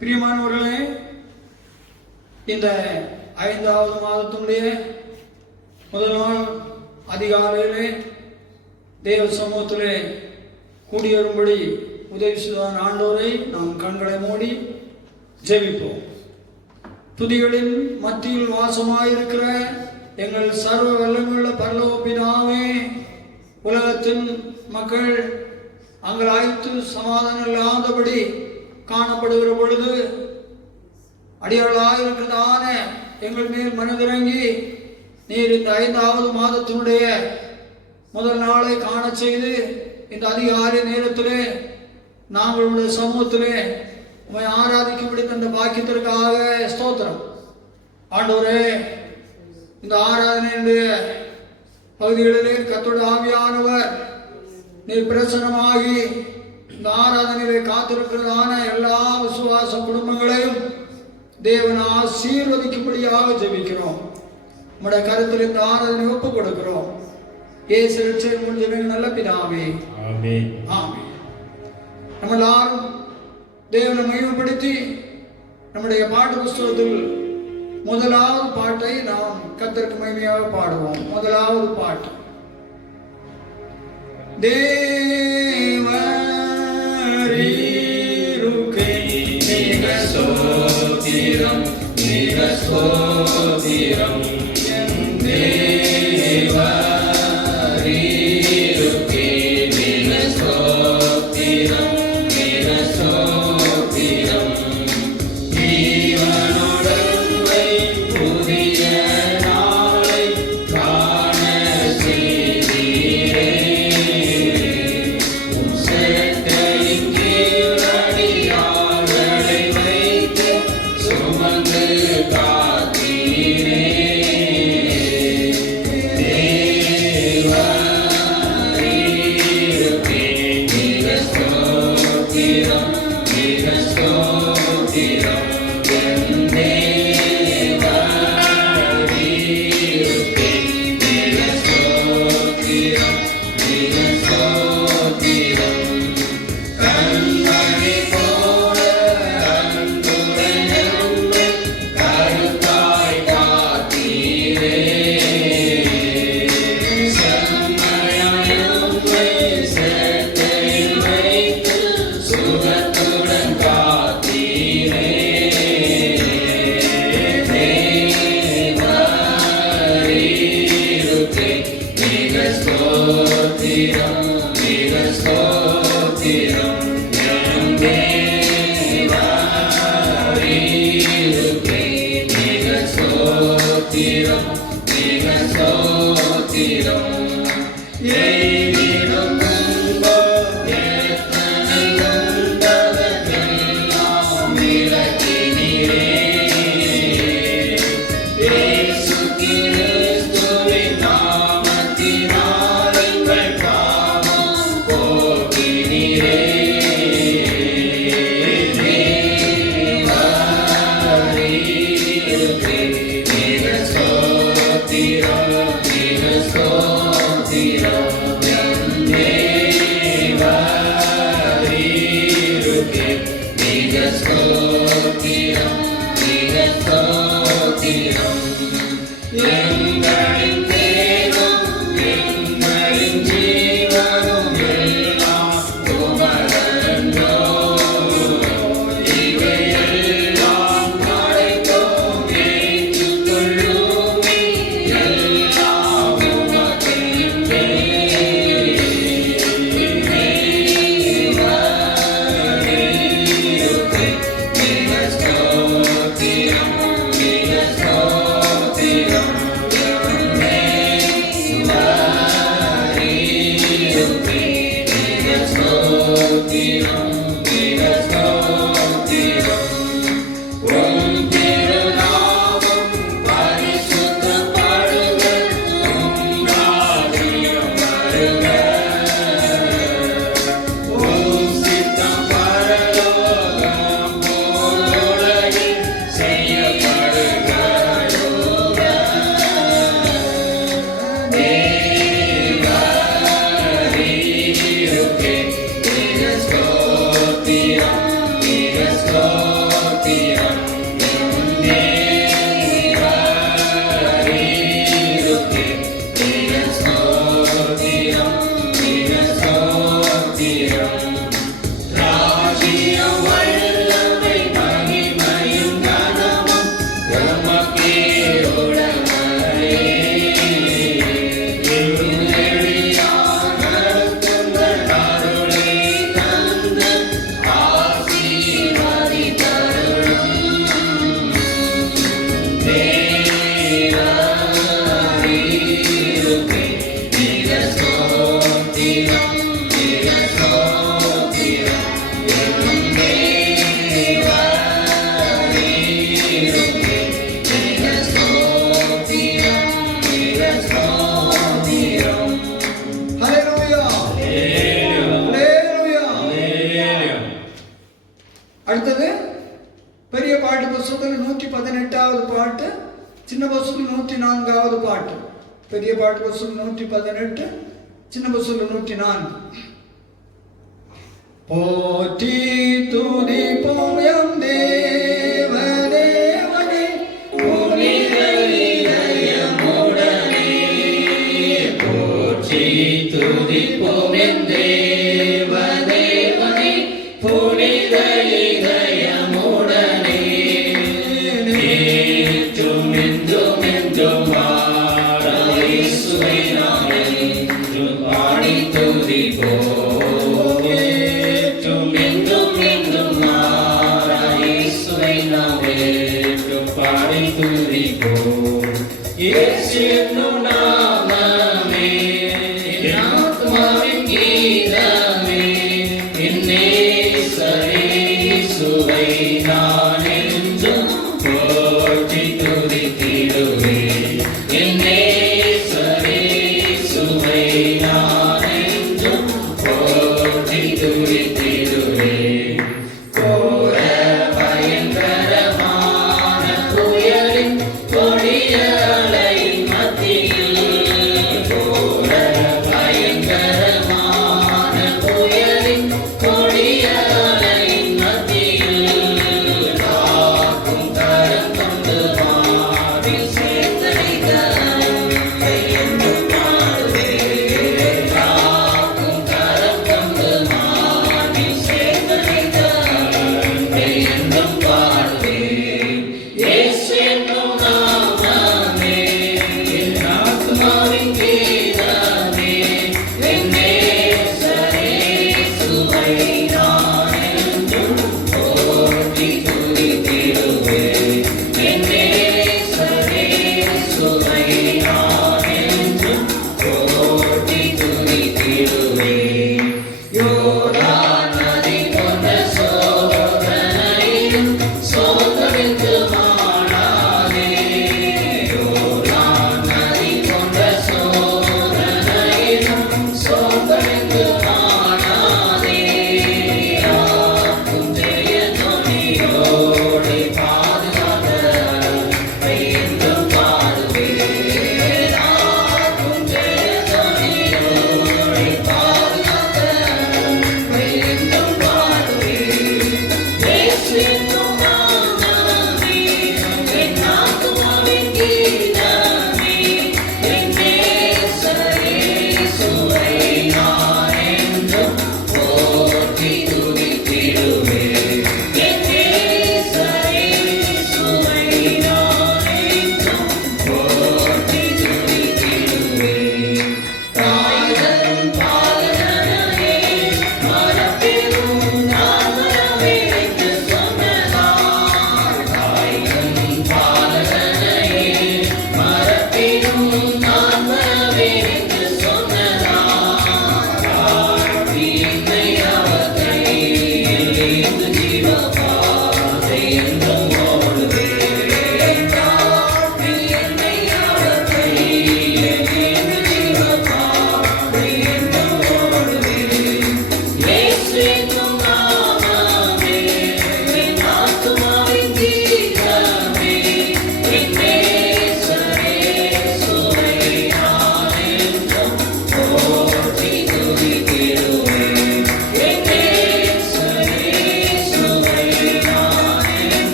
பிரியமானவர்களே, இந்த 5வது மாதத்தினுடைய முதல் நாள் அதிகாலையிலே தேவ சமூகத்திலே கூடியரும்படி உதவி செய்த ஆண்டவரை நாம் கண்களை மூடி ஜெபிப்போம். துதிகளின் மத்தியில் வாசமாயிருக்கிற எங்கள் சர்வ வல்லமையுள்ள பரலோக பிதாவே, உலகத்தின் மக்கள் அங்கலாய்த்து சமாதானம் இல்லாதபடி காணப்படுகிற பொழுது அடியாளாயிருக்கிறதான எங்கள் மேல் மனதிறங்கி நீர் இந்த 5வது மாதத்தினுடைய முதல் நாளை காண செய்து இந்த அதிகாலை நேரத்திலே நாங்களுடைய சமூகத்திலே உம்மை ஆராதிக்கும்படி தந்த பாக்கியத்திற்காக ஸ்தோத்திரம். ஆண்டவரே, இந்த ஆராதனையுடைய பகுதிகளிலே கர்த்தருடைய ஆவியானவர் நீர் பிரசன்னமாகி இந்த ஆராதனையிலே காத்திருக்கிறதான எல்லா விசுவாச குடும்பங்களையும் தேவன் ஆசீர்வதிக்கும்படியாக ஜெபிக்கிறோம். நம்முடைய கருத்தில் இந்த ஆராதனை ஒப்புக் கொடுக்கிறோம். இயேசு ரட்சகர் மூலம் நல்ல பிதாவே, ஆமென். ஆமென். நம்ம எல்லாரும் தேவனை மகிமைப்படுத்தி நம்முடைய பாட்டு புஸ்தகத்தில் முதலாவது பாட்டை நாம் கர்த்தருக்கு மகிமையாக பாடுவோம். முதலாவது பாட்டு, தேவரீருக்கே மிக ஸ்தோத்திரம், மிக ஸ்தோத்திரம். தேவரீருக்கே மிக ஸ்தோத்திரம், மிக ஸ்தோத்திரம். ஜீவனுடன்மை புதிய நாளை காண செய்தீரே. உம் சேட்டையின் கீழ் அடியார்களை வைத்து சுமந்து காத்தீரே. தேவரீருக்கே மிக ஸ்தோத்திரம், மிக ஸ்தோத்திரம். தேவரீருக்கே மிக ஸ்தோத்திரம், மிக ஸ்தோத்திரம். கண்மணி போல அன்புடன் என்னை கருத்தாய் காத்தீரே. செம்மையானவை சேட்டையில் வைத்து சுகத்துடன் காத்தீரே. தேவரீருக்கே மிக ஸ்தோத்திரம், மிக ஸ்தோத்திரம். தேவரீருக்கே மிக ஸ்தோத்திரம், மிக ஸ்தோத்திரம். எய்திடும் துன்பம் எத்தனை உண்டதெல்லாம் விலக்கினீரே. இயேசு கிறிஸ்துவின் நாமத்தினால் எங்கள் பாவம் போக்கினீரே. 18வது பாட்டு, சின்ன வசூல் 104வது பாட்டு. பெரிய பாட்டு வசூல் 118, சின்ன வசூல் 104. போற்றி துதிப்போம் எம் தேவனே, புனித இதயமுடனே போற்றி துதிப்போம் என் தேவனே, புனித இதயமுடனே என்றும் என்றும் என்றும் வாழ இயேசுவை நாம் என்றும் பாடி துதிப்போம். என்றும் என்றும் என்றும் வாழ இயேசுவை நாம் என்றும் பாடி துதிப்போம். இயேசு என்னும் நாமமே என் ஆத்மாவின் கீதமே, என் நேசரே இயேசுவை நான் என்றும் போற்றி துதித்திடுவேன். என் நேசரே இயேசுவை நான் என்றும்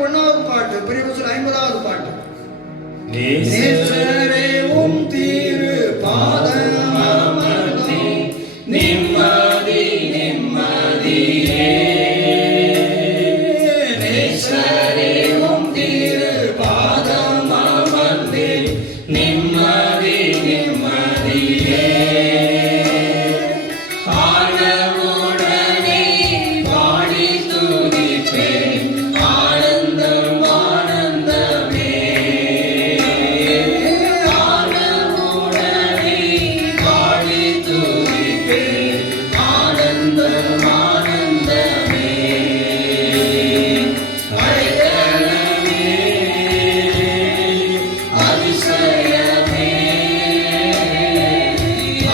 51வது பாட்டு, பெரிய வசூல் 50வது பாட்டு. நேசரே உம் திரு பாதம் அமர்த்தி நிம்மதி நிம்மதியே. நேசரே உம் திரு பாதம் அமர்த்தி நிம்மதி நிம்மதியே. ஆழமுடனே பாடி துதிப்பேன் ஆனந்தம் ஆனந்தமே. ஆழமுடனே பாடி துதிப்பேன் ஆனந்தம் ஆனந்தமே. அடைக்கலமே அதிசயமே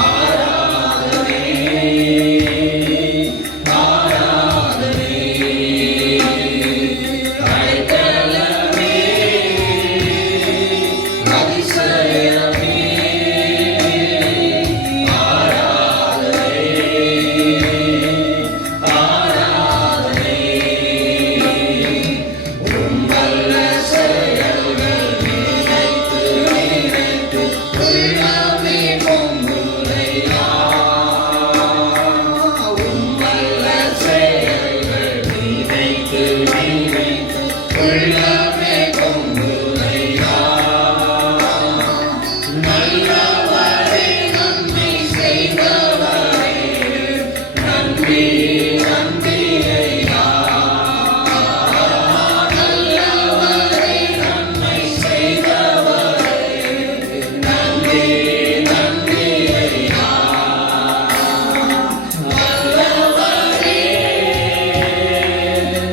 ஆராதனை ஆராதனை. அடைக்கலமே அதிசயமே ஆராதனை ஆராதனை. உம்மல்ல செயல்கள் நினைத்து நினைத்து உள்ளமே பொங்குதையா. உம்மல்ல செயல்கள் நினைத்து நினைத்து உள்ளமே பொங்குதையா. நல்லவரே நன்மை செய்தவரே நன்றி நன்றி ஐயா. நல்லவரே நன்மை செய்தவரே நன்றி நன்றி ஐயா. நல்லவரே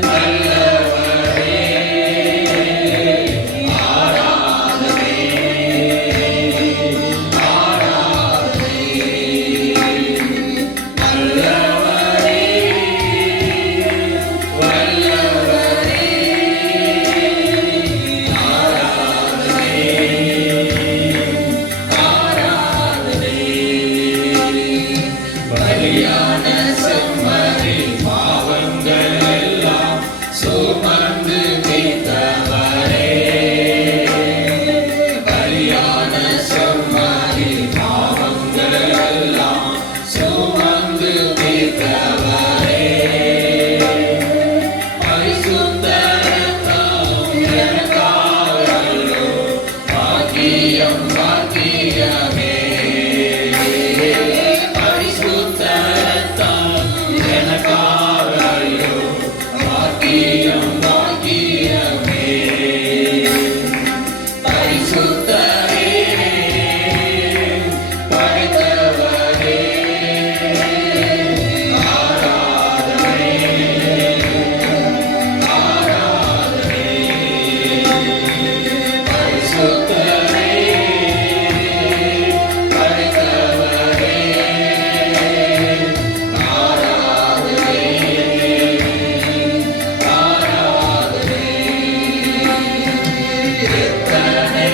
நல்லவரே ஆராதனை ஆராதனை. நல்லவரே வல்லவரே ஆராதனை ஆராதனை. பலியான செம்மறி பாவங்கள் எல்லாம் சுமந்து தீர்த்தவரே. பலியான செம்மறி பாவங்கள் எல்லாம் சுமந்து தீர்த்தவரே. பரிசுத்த ரத்தம் எனக்காகல்லோ பாக்கியம் பாக்கியமே. பரிசுத்த ரத்தம் எனக்காகல்லோ பாக்கியம் பாக்கியமே. பரிசுத்தரே படைத்தவரே ஆராதனை ஆராதனை. பரிசுத்தரே படைத்தவரே ஆராதனை ஆராதனை. எத்தனை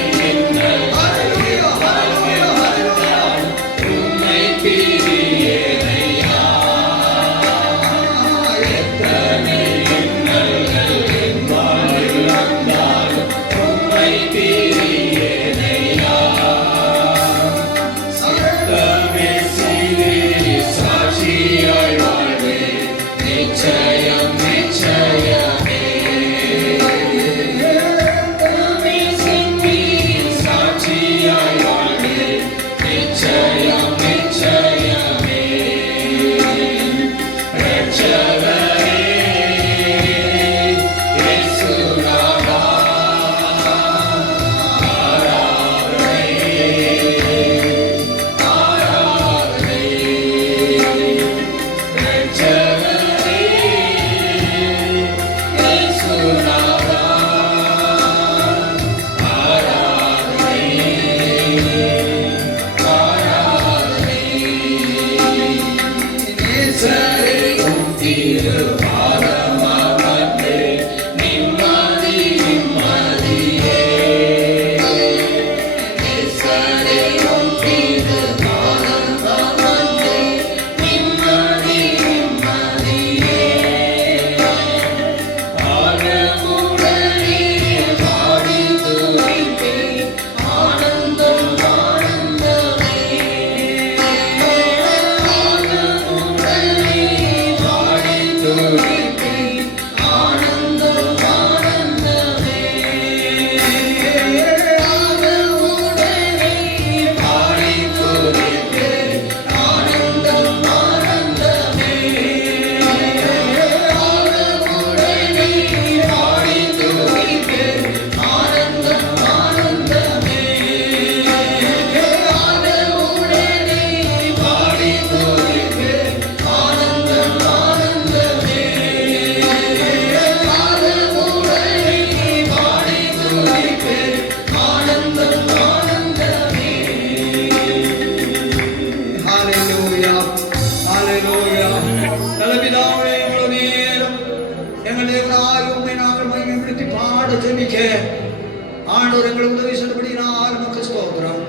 ஆண்டவர் எங்களுக்கு உதவி செய்தபடியினால் உமக்கு ஸ்தோத்திரம்.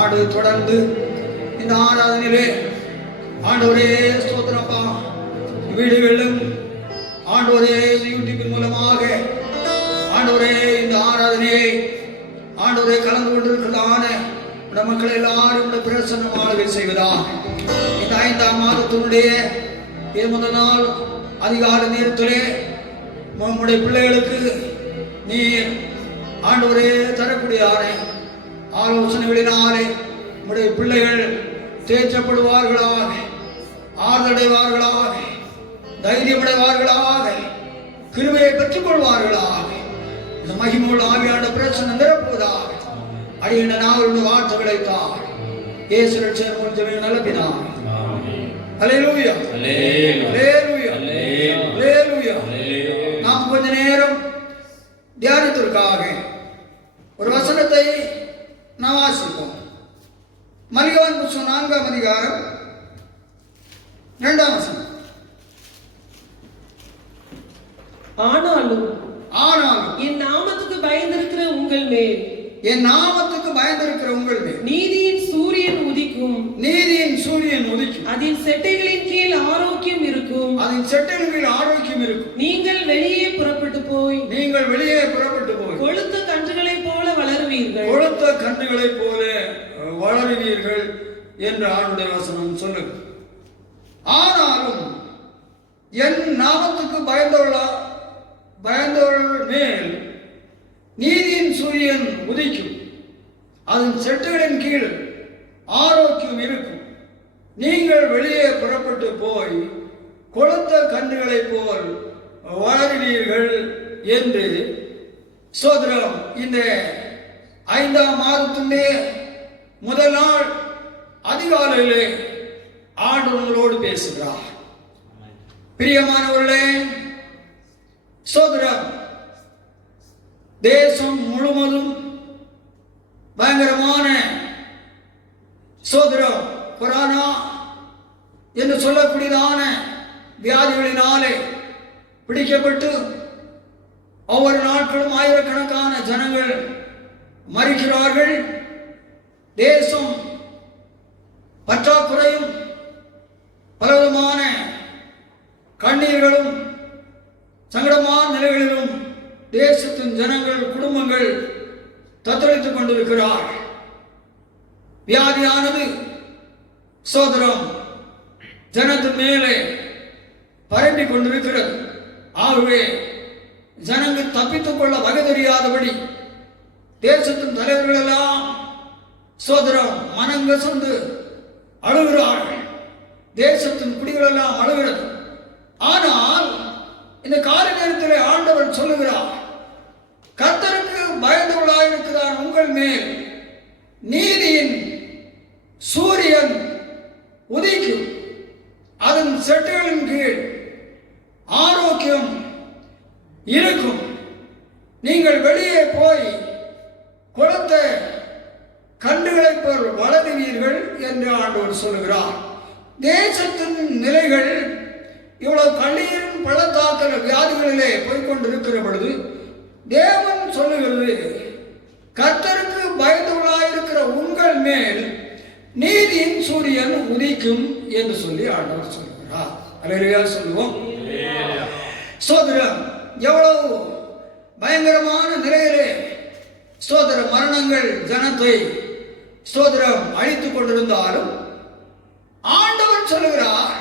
ஆண்டவர் தொடர்ந்து இந்த ஆராதனையிலே ஆண்டவரே ஸ்தோத்திரப்பா, வீடுகளிலும் ஆண்டவரே யூடியூபின் மூலமாக ஆண்டவரே இந்த ஆராதனையை ஆண்டவரே கலந்து கொண்டிருக்கிறதான மக்கள் எல்லாரும் பிரசன்னமாக செய்வதா. இந்த 5ஆம் மாதத்தினுடைய முதல் நாள் அதிகாலை நேரத்திலே நம்முடைய பிள்ளைகளுக்கு நீர் ஆண்டவரே தரக்கூடிய ஆலோசனைகளினாலே நம்முடைய பிள்ளைகள் தேற்றப்படுவார்களாக, ஆறுதடைவார்களாக, தைரியமடைவார்களாக, கிருபையை பெற்றுக் கொள்வார்களாக. இந்த மகிமுள்ள ஆவியான பிரச்சனை நிரப்புவதாக. அடியேன் நாங்களுடைய வார்த்தைகளை தான் இயேசு ரட்சகர் நல்ல பிதாவே. அல்லேலூயா, அல்லேலூயா, அல்லேலூயா. நாம் கொஞ்ச நேரம் தியானத்திற்காக ஒரு வசனத்தை நாம் வாசிப்போம். மல்கியாவின் புத்தகம் 4ஆம் அதிகாரம் 2ஆம் வசனம். ஆனாலும் என் நாமத்துக்கு பயந்திருக்கிற உங்கள் மேல் நீதியின் சூரியன் உதிக்கும். அதன் செட்டைகளின் கீழ் ஆரோக்கியம் இருக்கும். நீங்கள் வெளியே புறப்பட்டு போய் கொழுத்த கன்றுகளைப் போல வளருவீர்கள் என்று ஆண்டுடைய வசனம் சொல்லுங்க. ஆனாலும் என் நாமத்துக்கு பயந்தவர்கள் மேல் நீதியின் சூரியன் உதிக்கும். அதன் செட்டுகளின் கீழ் ஆரோக்கியம் இருக்கும். நீங்கள் வெளியே புறப்பட்டு போய் கொழுத்த கன்றுகளைப் போல் வளருவீர்கள் என்று சோதரம் இந்த 5ஆம் மாதத்திலே முதல் நாள் அதிகாலையிலே ஆண்டவர்களோடு பேசுகிறார். பிரியமானவர்களே, சோதரம் தேசம் முழுவதும் பயங்கரமான சோதரம் கொரோனா என்று சொல்லக்கூடியதான வியாதிகளினாலே பிடிக்கப்பட்டு ஒவ்வொரு நாட்களும் ஆயிரக்கணக்கான ஜனங்கள் மரிக்கிறார்கள். தேசம் பற்றாக்குறையும் பலவிதமான கண்ணீர்களும் சங்கடமான நிலைகளிலும் தேசத்தின் ஜனங்கள், குடும்பங்கள் தத்தளித்துக் கொண்டிருக்கிறார். வியாதியானது சோதரம் ஜனத்தின் மேலே பரப்பிக் கொண்டிருக்கிறது. ஆகவே ஜனங்கள் தப்பித்துக் கொள்ள வகை தெரியாதபடி தேசத்தின் தலைவர்கள் எல்லாம் சோதரம் மனங்கசந்து அழுகிறார்கள். தேசத்தின் குடிகள் எல்லாம் அழுகிறது. ஆனால் இந்த கால நேரத்தில் ஆண்டவர் சொல்லுகிறார், கர்த்தருக்கு பயந்தவர்களாயிருக்கிறார் உங்கள் மேல் நீதியின் சூரியன் உதிக்கும். அதன் செட்டுகளின் கீழ் ஆரோக்கியம் இருக்கும். நீங்கள் வெளியே போய் கொழுத்த கன்றுகளைப் போல் வளருவீர்கள் என்று ஆண்டவர் சொல்லுகிறார். தேசத்தின் நிலைகள் இவ்வளவு கண்ணீரின் பள்ளத்தாக்கல் வியாதிகளிலே போய்கொண்டிருக்கிற பொழுது தேவன் சொல்லுகிறது, கர்த்தருக்கு பயந்தவர்களாயிருக்கிற உங்கள் மேல் நீதியின் சூரியன் உதிக்கும் என்று சொல்லி ஆண்டவர் சொல்லுகிறார். அல்லேலூயா சொல்லுவோம். சோதரம் எவ்வளவு பயங்கரமான நிலையிலே சோதர மரணங்கள் ஜனத்தை சோதரம் அழித்துக் கொண்டிருந்தாலும் ஆண்டவர் சொல்லுகிறார்,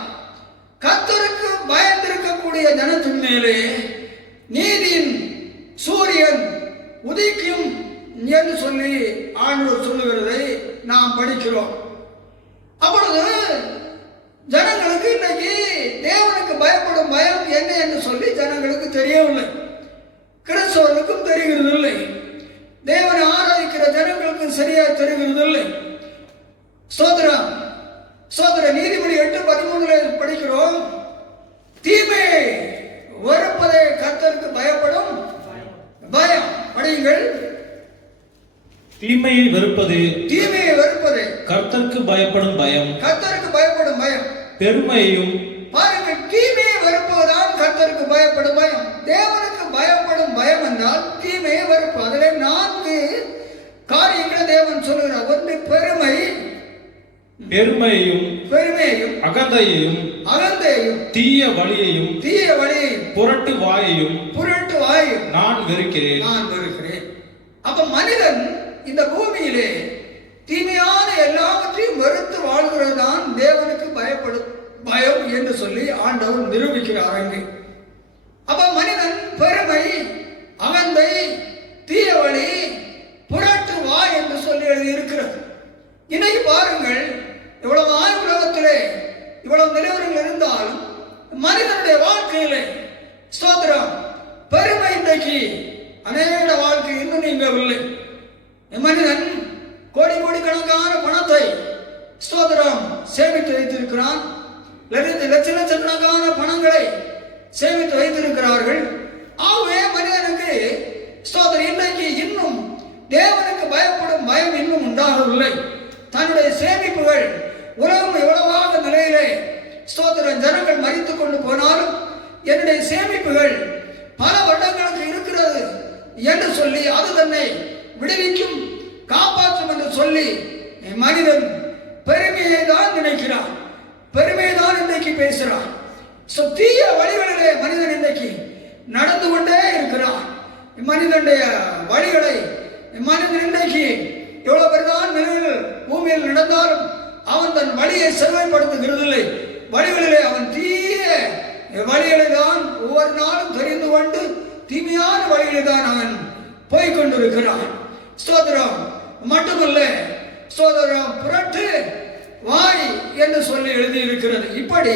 கர்த்தருக்கு பயந்திருக்கக்கூடிய ஜனத்தின் மேலே நீதியின் சூரியன் உதிக்கும் என்று சொல்லி ஆண்டவர் சொல்லுகிறதை நாம் படிக்கிறோம். அப்பொழுது ஜனங்களுக்கு இன்னைக்கு தேவனுக்கு பயப்படும் பயம் என்ன என்று சொல்லி ஜனங்களுக்கு தெரியவில்லை. கிறிஸ்தவர்களுக்கும் தெரிகிறது இல்லை. தேவனை ஆராதிக்கிற ஜனங்களுக்கு சரியா தெரிகிறது இல்லை. சோதர நீதிமொழி 8:13 படிக்கிறோம், தீமையை வெறுப்பதே கர்த்தருக்கு பயப்படும் பயம். படியுங்கள். தீமையை வெறுப்பது கர்த்தருக்கு பயப்படும் பயம். பெருமையையும் பாருங்கள், தீமையை வெறுப்பதுதான் கர்த்தருக்கு பயப்படும் பயம். தேவனுக்கு பயப்படும் பயம் என்றால் தீமையை வெறுப்பு. அதிலே 4 காரியங்களை தேவன் சொல்லுகிறார். ஒன்று பெருமை, பெருமையையும் அகந்தையையும் தீய வழியையும் புரட்டு வாயையும் நான் வெறுக்கிறேன். அப்ப மனிதன் இந்த பூமியிலே தீமையான எல்லாவற்றையும் வெறுத்து வாழ்கிறதான் தேவனுக்கு பயம் என்று சொல்லி ஆண்டவர் நிரூபிக்கிறார் அங்கே. அப்ப மனிதன் பெருமை, அகந்தை, தீய வழி, புரட்டு வாய் என்று சொல்லி எழுதி இருக்கிறது. இன்னைக்கு பாருங்கள், இவ்வளவு உலகத்திலே இவ்வளவு நிலவரங்கள் இருந்தாலும் மனிதனுடைய வாழ்க்கையிலே ஸ்தோத்திரம் பெருமை இன்றைக்கு அநேக வாழ்க்கை இன்னும் நீங்கவில்லை. மனிதன் கோடிக்கணக்கான பணத்தை ஸ்தோத்திரம் சேமித்து வைத்திருக்கிறான். லட்சக்கணக்கான பணங்களை சேமித்து வைத்திருக்கிறார்கள். ஆகவே மனிதனுக்கு ஸ்தோத்திரம் இன்றைக்கு இன்னும் தேவனுக்கு பயப்படும் பயம் இன்னும் உண்டாகவில்லை. தன்னுடைய சேமிப்புகள் உலகம் எவ்வளவாக நிலையிலே ஸ்தோத்திரம் ஜனங்கள் மறித்துக் கொண்டு போனாலும் என்னுடைய சேமிப்புகள் பல வருடங்களுக்கு இருக்கிறது என்று சொல்லி அது தன்னை விடுவிக்கும், காப்பாற்றும் என்று சொல்லி மனிதன் பெருமையை தான் நினைக்கிறான், பெருமையை தான் இன்றைக்கு பேசுகிறான். தீய வழிகளிலே மனிதன் இன்றைக்கு நடந்து கொண்டே இருக்கிறான். மனிதனுடைய வழிகளை மனிதன் இன்றைக்கு எவ்வளவு பெரிதான் நிலையில் பூமியில் நடந்தாலும் அவன் தன் வழியை செவ்வாய்ப்படுத்துகிறதில்லை. வழிகளிலே அவன் தீய வழிகளை தான் ஒவ்வொரு நாளும் தெரிந்து கொண்டு தீமையான வழிகளை தான் அவன் போய்கொண்டிருக்கிறான். ஸ்தோத்திரம் மட்டுமல்ல, ஸ்தோத்திரம் புரட்டு வாய் என்று சொல்லி எழுதி இருக்கிறது. இப்படி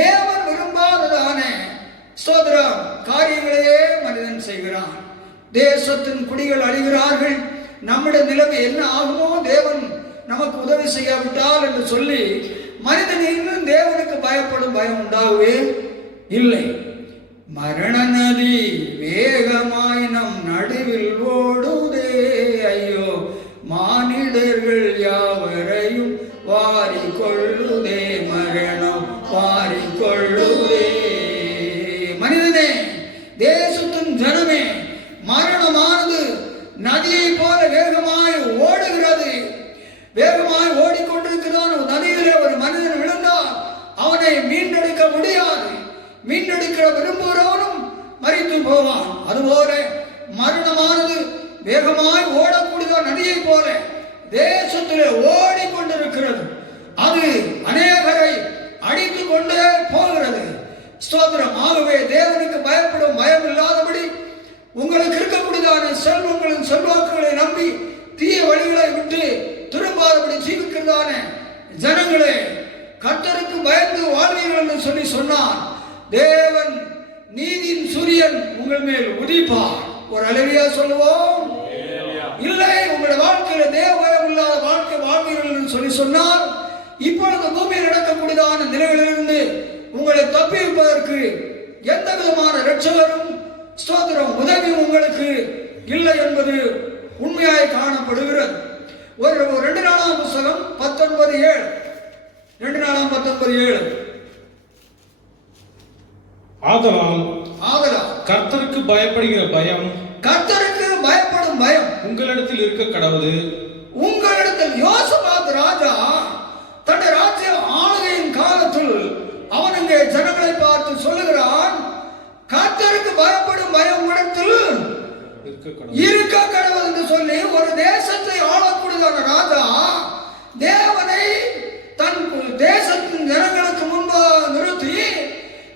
தேவன் விரும்பாததான ஸ்தோத்திரம் காரியங்களையே மனிதன் செய்கிறான். தேசத்தின் குடிகள் அழிகிறார்கள். நம்முடைய நிலைமை என்ன ஆகுமோ தேவன் நமக்கு உதவி செய்யாவிட்டால் என்று சொல்லி மனிதன் இன்னும் தேவனுக்கு பயப்படும் பயம் உண்டாகவே இல்லை. மரண நதி வேகமாய் நம் நடுவில் ஓடுதே, ஐயோ மானிடர்கள் யாவரையும் வாரி கொள்ளுதே, மரணம் வாரி கொள்ளுதே. மனிதனே, தேசத்தின் ஜனமே, மரணமானது நதியை போல வேகமாய் ஓடுகிறது. வேகமாய் ஓடிக்கொண்டிருக்கிறான். நதியிலே ஒரு மனிதன் விழுந்தால் அவனை மீண்டெடுக்க முடியாது. மீண்டெடுக்க விரும்புகிறவனும் மரித்து போவான். அதுபோல மரணமானது வேகமாய் ஓடக்கூடிய நதியை போல தேசத்திலே ஓடிக்கொண்டிருக்கிறது. அது அநேகரை அடித்துக் கொண்டே போகிறது. ஸ்தோத்திரம். ஆகவே தேவனுக்கு பயப்படும் பயம் இல்லாதபடி உங்களுக்கு இருக்கக்கூடியதான செல்வங்களின் செல்வாக்குகளை நம்பி தீய வழிகளை விட்டு திரும்பாதபடி ஜீவிக்கிறதான ஜனங்களே, கர்த்தருக்கு பயந்து வாழ்வீர்கள் என்று சொல்லி சொன்னார். தேவன் நீதியின் சூரியன் உங்கள் மேல் உதிப்பார். ஒரு அல்லேலூயா சொல்லுவோம். இல்லை, உங்களுடைய வாழ்க்கையில தேவ பயம் இல்லாத வாழ்க்கை வாழ்வீர்கள் என்று சொல்லி சொன்னால் இப்பொழுது பூமியில் நடக்கக்கூடியதான நிலைகளிலிருந்து உங்களை தப்பிப்பதற்கு எந்த விதமான இரட்சகரும் ஸ்தோத்திரம் உதவியும் உங்களுக்கு இல்லை என்பது உண்மையாய் காணப்படுகிறது. ஒரு 2 நாளாம் புத்தகம் 19:7, 2 நாளாம் 19:7. ஆதலால் கர்த்தருக்கு பயப்படுகிற பயம், கர்த்தருக்கு பயப்படும் பயம் உங்களிடத்தில் இருக்க கடவுது. உங்களிடத்தில் யோசபாத் ராஜா தன்னுடைய ராஜ்ய ஆளுகையின் காலத்தில் அவன் இங்கே ஜனங்களை பார்த்து சொல்லுகிறான், கர்த்தருக்கு பயப்படும் பயம் உங்களிடத்தில் இருக்க கடவுள் என்று சொல்லி ஒரு தேசத்தை ஆளக்கூடியதான ராஜா தேவனை தன் தேசத்தின் ஜனங்களுக்கு முன்பாக நிறுத்தி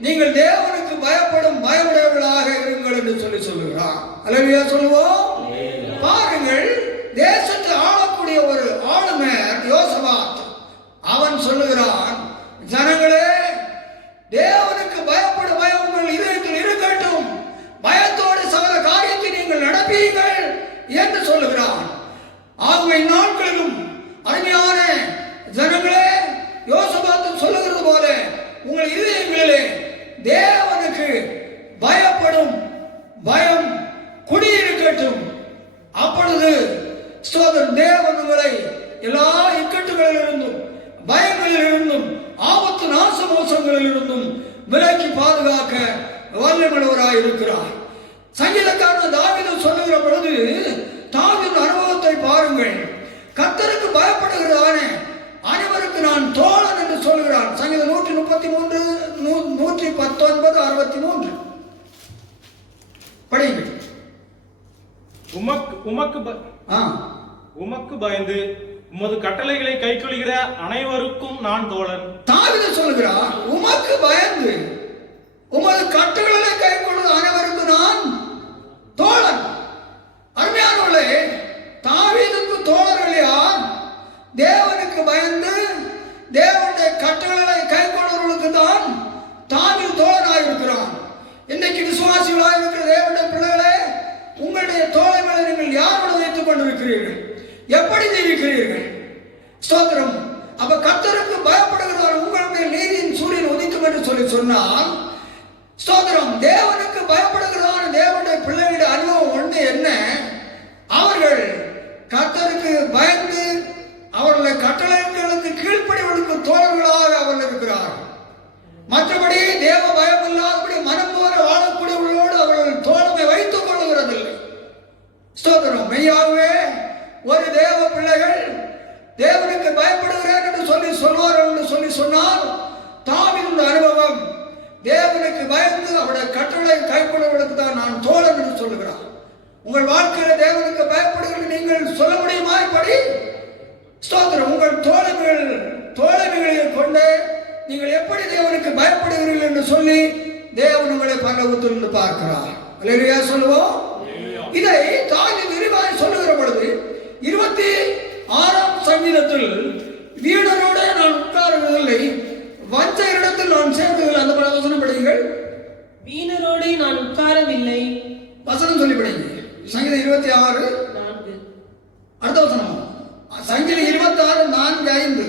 நீங்கள் தேவனுக்கு பயப்படும் பயமுடையவர்களாக இருங்கள் என்று சொல்லி சொல்லுகிறார். அல்லேலூயா சொல்லுவோம். பாருங்கள், தேசத்தை ஆளக்கூடிய ஒரு ஆளுநர் யோசபாத் அவன் சொல்லுகிறான், ஜனங்களே தேவனுக்கு பயப்படும் பயம் உங்கள் இதயத்தில் இருக்கட்டும், பயத்தோடு சகல காரியத்தை நீங்கள் நடப்பீர்கள் என்று சொல்லுகிறான். ஆகவே நாட்களிலும் அருமையான ஜனங்களே, யோசபாத் சொல்லுகிறது போல உங்கள் இதயங்களிலே தேவனுக்கு பயப்படும் பயம் குடியிருக்கட்டும். அப்பொழுது ஸ்தோத்திரம், தேவன் உங்களை எல்லா இக்கட்டுகளிலிருந்தும் பயங்களிலிருந்தும் ஆபத்து நாச மோசங்களிலிருந்தும் விலக்கி பாதுகாக்க வல்லமையுள்ளவராய் இருக்கிறார். சங்கீதக்காரன் தாவீது சொல்லுகிற பொழுது தாவீது அனுபவத்தை பாருங்கள். கர்த்தருக்கு பயப்படுகிறதான அனைவருக்கு நான் தோழன் என்று சொல்கிறான். சங்கீதம் 133 119 63 படியுங்கள். உமக்கு பயந்து உமது கட்டளைகளை கைக்கொள்கிற அனைவருக்கும் நான் தோழன். தாவீது சொல்கிறார், உமக்கு பயந்து உமது கட்டளைகளை கைக்கொள்கிற அனைவருக்கு நான் தோழன். அருமையானவர்களே, தாவீதுக்கு தோழர்கள் யார்? தேவனுக்கு பயந்து தேவனுடைய கட்டளைகளை கைக்கொள்வர்களுக்கு தான் தாவீது தோழனாக இருக்கிறான். இன்னைக்கு விசுவாசிகளாக இருக்கிற தேவனுடைய பிள்ளைகளே, உங்களுடைய தோழமையை நீங்கள் யாரோடு வைத்துக் கொண்டிருக்கிறீர்கள்? எப்படி ஜீவிக்கிறீர்கள்? ஸ்தோத்திரம். அப்ப கர்த்தருக்கு பயப்படுகிறார், உங்களுடைய நீதியின் சூரியன் உதிக்கும் என்று சொல்லி சொன்னால், ஸ்தோத்திரம், தேவனுக்கு பயப்படுகிறார் தேவனுடைய பிள்ளைகளுடைய அனுபவம் ஒன்று என்ன? அவர்கள் கர்த்தருக்கு பயந்து அவர்களுடைய கட்டளைகளுக்கு கீழ்ப்படிவதற்கு தோழர்களாக அவர்கள் இருக்கிறார். மற்றபடி தேவ பயம் இல்லாதபடி மனம் போல வாழக்கூடியவர்களோடு அவர்கள் தோழமை வைத்துக் கொள்ளுகிறதில்லை. ஸ்தோத்திரம். மெய்யாகவே ஒரு தேவ பிள்ளைகள் தேவனுக்கு பயப்படுகிறேன் என்று சொல்வார்கள் என்று சொல்லி சொன்னால், தாவீதுடைய அனுபவம் தேவனுக்கு பயந்து அவருடைய கட்டளை கைக்கொள்வதற்கு தான் நான் தோழன் என்று சொல்லுகிறார். உங்கள் வாழ்க்கையில தேவனுக்கு பயப்படுகிறது நீங்கள் சொல்ல முடியுமா? இப்படி ஸ்தோத்திரம். உங்கள் தோழமைகளை கொண்டு நீங்கள் எப்படி தேவனுக்கு பயப்படுகிறீர்கள் என்று சொல்லி தேவன் உங்களை பரலோகத்திலிருந்து பார்க்கிறார். அல்லேலூயா சொல்லுவோம். இதை தாவீது விரிவாய் சொல்லுகிற பொழுது 26ஆம் சங்கீதத்தில் வீணரோட நான் உட்காருவதில்லை, வஞ்சகரிடத்தில் நான் சேர்ந்ததில்லை. அந்த வசனம் படியுங்கள். வீணரோடு நான் உட்காரவில்லை. வசனம் சொல்லி படிங்க. சங்கீதம் 26 4. அடுத்த வசனம் சங்கீதம் 26 4 5.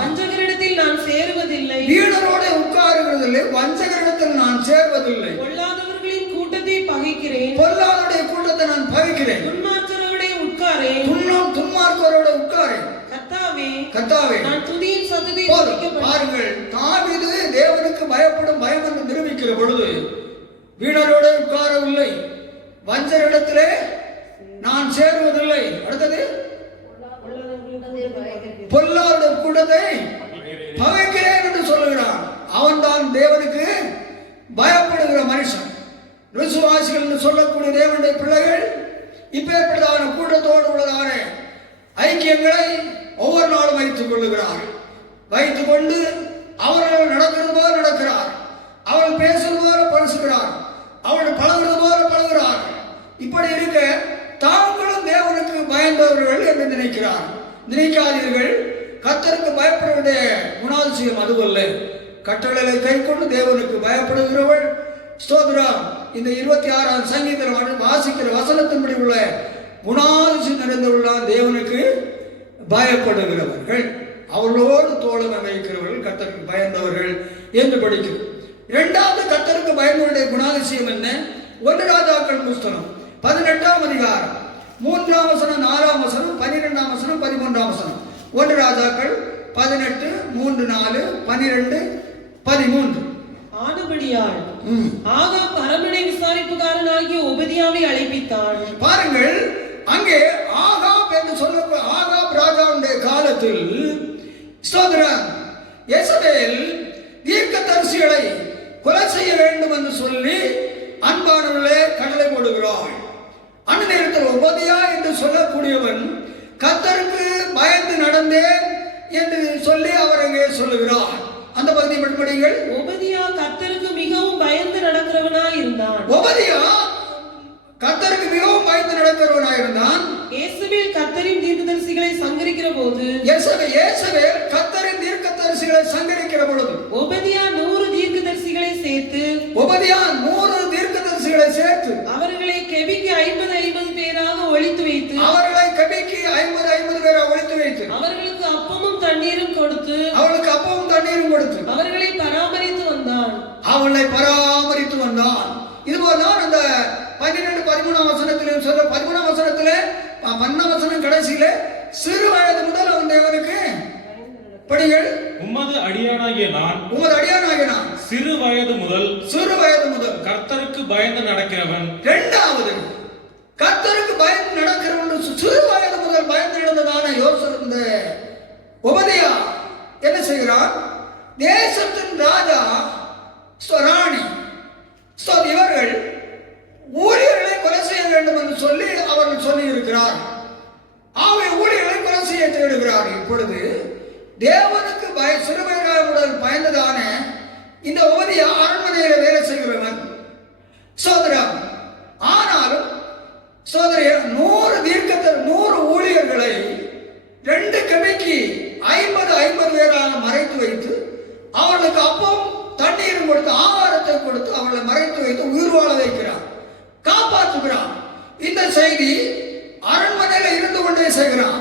வஞ்சகரிடத்தில் நான் சேருவதில்லை. வீணரோட உட்காருவதில்லை, வஞ்சகரிடத்தில் நான் சேர்வதில்லை. பொல்லாதவர்களின் கூட்டத்தை பகைக்கிறேன். பொல்லாதவருடைய கூட்டத்தை நான் பகைக்கிறேன். துன்மார்க்கரோட உட்காரேன். துன்மார்க்கரோட உட்காரேன். கர்த்தாவே நான் துதியின் சத்தத்தை பாருங்கள். தாவீது தேவனுக்கு பயப்படும் பயம் என்று நிரூபிக்கிற பொழுது வீணரோட உட்காரவில்லை, வஞ்சரிடத்திலே நான் சேருவதில்லை. அடுத்தது பொல்லாத கூட்டத்தை பகைக்கிறேன் என்று சொல்லுகிறான். அவன் தான் தேவனுக்கு பயப்படுகிற மனுஷன். விசுவாசிகள் என்று சொல்லக்கூடிய தேவனுடைய பிள்ளைகள் இப்பேற்பட்டதான கூட்டத்தோடு உள்ளதான ஐக்கியங்களை ஒவ்வொரு நாளும் வைத்துக் கொள்ளுகிறார். வைத்துக் கொண்டு அவர்கள் நடக்கிறது போல நடக்கிறார், அவர்கள் பேசுவது போல பேசுகிறார், அவர்கள் பழகுறது போல பழகுகிறார். இப்படி இருக்க தாங்களும் தேவனுக்கு பயந்தவர்கள் என்று நினைக்கிறார். நினைக்காதீர்கள். கர்த்தருக்கு பயப்படுவதே குணாதிசயம் அதுவல்ல. கட்டளைகளை கை கொண்டு தேவனுக்கு பயப்படுகிறவள் ஸ்தோத்திரம். இந்த 26ஆம் சங்கீதத்தில் வாசிக்கிற வசனத்தின்படி உள்ள குணாதிசயம் நிறைந்தவர்களால் தேவனுக்கு பயப்படுகிறவர்கள், அவர்களோடு தோழமை வைக்கிறவர்கள் கர்த்தருக்கு பயந்தவர்கள் என்று படிக்கிறோம். இரண்டாவது கர்த்தருக்கு பயந்தவருடைய குணாதிசயம் என்ன? 1 ராஜாக்கள் புஸ்தகம் 18ஆம் அதிகாரம் 3ஆம் வசனம் 4ஆம் வசனம் 12ஆம் வசனம் 13ஆம் வசனம். 1 ராஜாக்கள் 18 3 4 12 13. ஆனபடியால் ஆகாப் அரண்மனை விசாரிப்புக்காரனாகிய ஒபதியாவை அழைப்பித்தான். பாருங்கள், அங்கே ஆகாப் என்று சொல்ல ஆகாப் ராஜாவுடைய காலத்தில் ஸ்தோத்திரம் யேசபேல் தீர்க்கதரிசிகளை கொலை செய்ய வேண்டும் என்று சொல்லி அன்பானவர்களே கடலை போடுகிறாள். அந்த நேரத்தில் ஒபதியா என்று சொல்லக்கூடியவன் கர்த்தருக்கு பயந்து நடந்தேன் என்று சொல்லி அவர் அங்கே சொல்லுகிறார். அந்த பகுதியை படிப்பீர்கள். ஒபதியா கர்த்தருக்கு மிகவும் பயந்து நடக்கிறவனாய் இருந்தான். ஒபதியா கர்த்தருக்கு மிகவும் பயந்து நடக்கிறவனாய் இருந்தான். யேசபேல் கர்த்தரின் தீர்க்கதரிசிகளை சங்கரிக்கிற போது யேசபேல் கர்த்தரின் தீர்க்கதரிசிகளை சங்கரிக்கிற பொழுது ஒபதியா 100 தீர்க்கதரிசிகளை சேர்த்து அவர்களை கெபிக்கு 50 பேராக ஒழித்து வைத்து அவர்களுக்கு அப்பமும் தண்ணீரும் கொடுத்து அவர்களை பராமரித்து வந்தான். இதுபோல்தான் அந்த 12 13ஆம் வசனத்திலும் சொல்ல 13ஆம் வசனத்திலே 12ஆம் வசனம் கடைசியிலே சிறு வயது முதல் அவன் தேவனுக்கு படிகள் உமது அடியானாகிய நான் சிறு வயது முதல் கர்த்தருக்கு பயந்து நடக்கிறவன். இரண்டாவது, கர்த்தருக்கு பயந்து நடக்கிறவன். சிறு வயது முதல் பயந்து நடந்ததான யோசனை இந்த உபதியா என்ன செய்கிறார்? தேசத்தின் ராஜா ராணி இவர்கள் ஊழியர்களை கொலை செய்ய வேண்டும் என்று சொல்லி அவர்கள் சொல்லி இருக்கிறார். ஆகவே ஊழியர்களை கொலை செய்ய தேடுகிறார். இப்பொழுது தேவனுக்கு சிறுவயது பயந்ததான இந்த உபதியா அரண்மனையில வேலை செய்கிறவன் சோதரன். ஆனாலும் சோதரிய 100 ஊழியர்களை 2 கடைக்கு 50 பேராக மறைத்து வைத்து அவர்களுக்கு அப்பம் தண்ணீரும் கொடுத்து ஆகாரத்தை கொடுத்து அவர்களை மறைத்து வைத்து உயிர் வாழ வைக்கிறார், காப்பாற்றுகிறான். இந்த செய்தி அரண்மனையில இருந்து கொண்டே செய்கிறான்.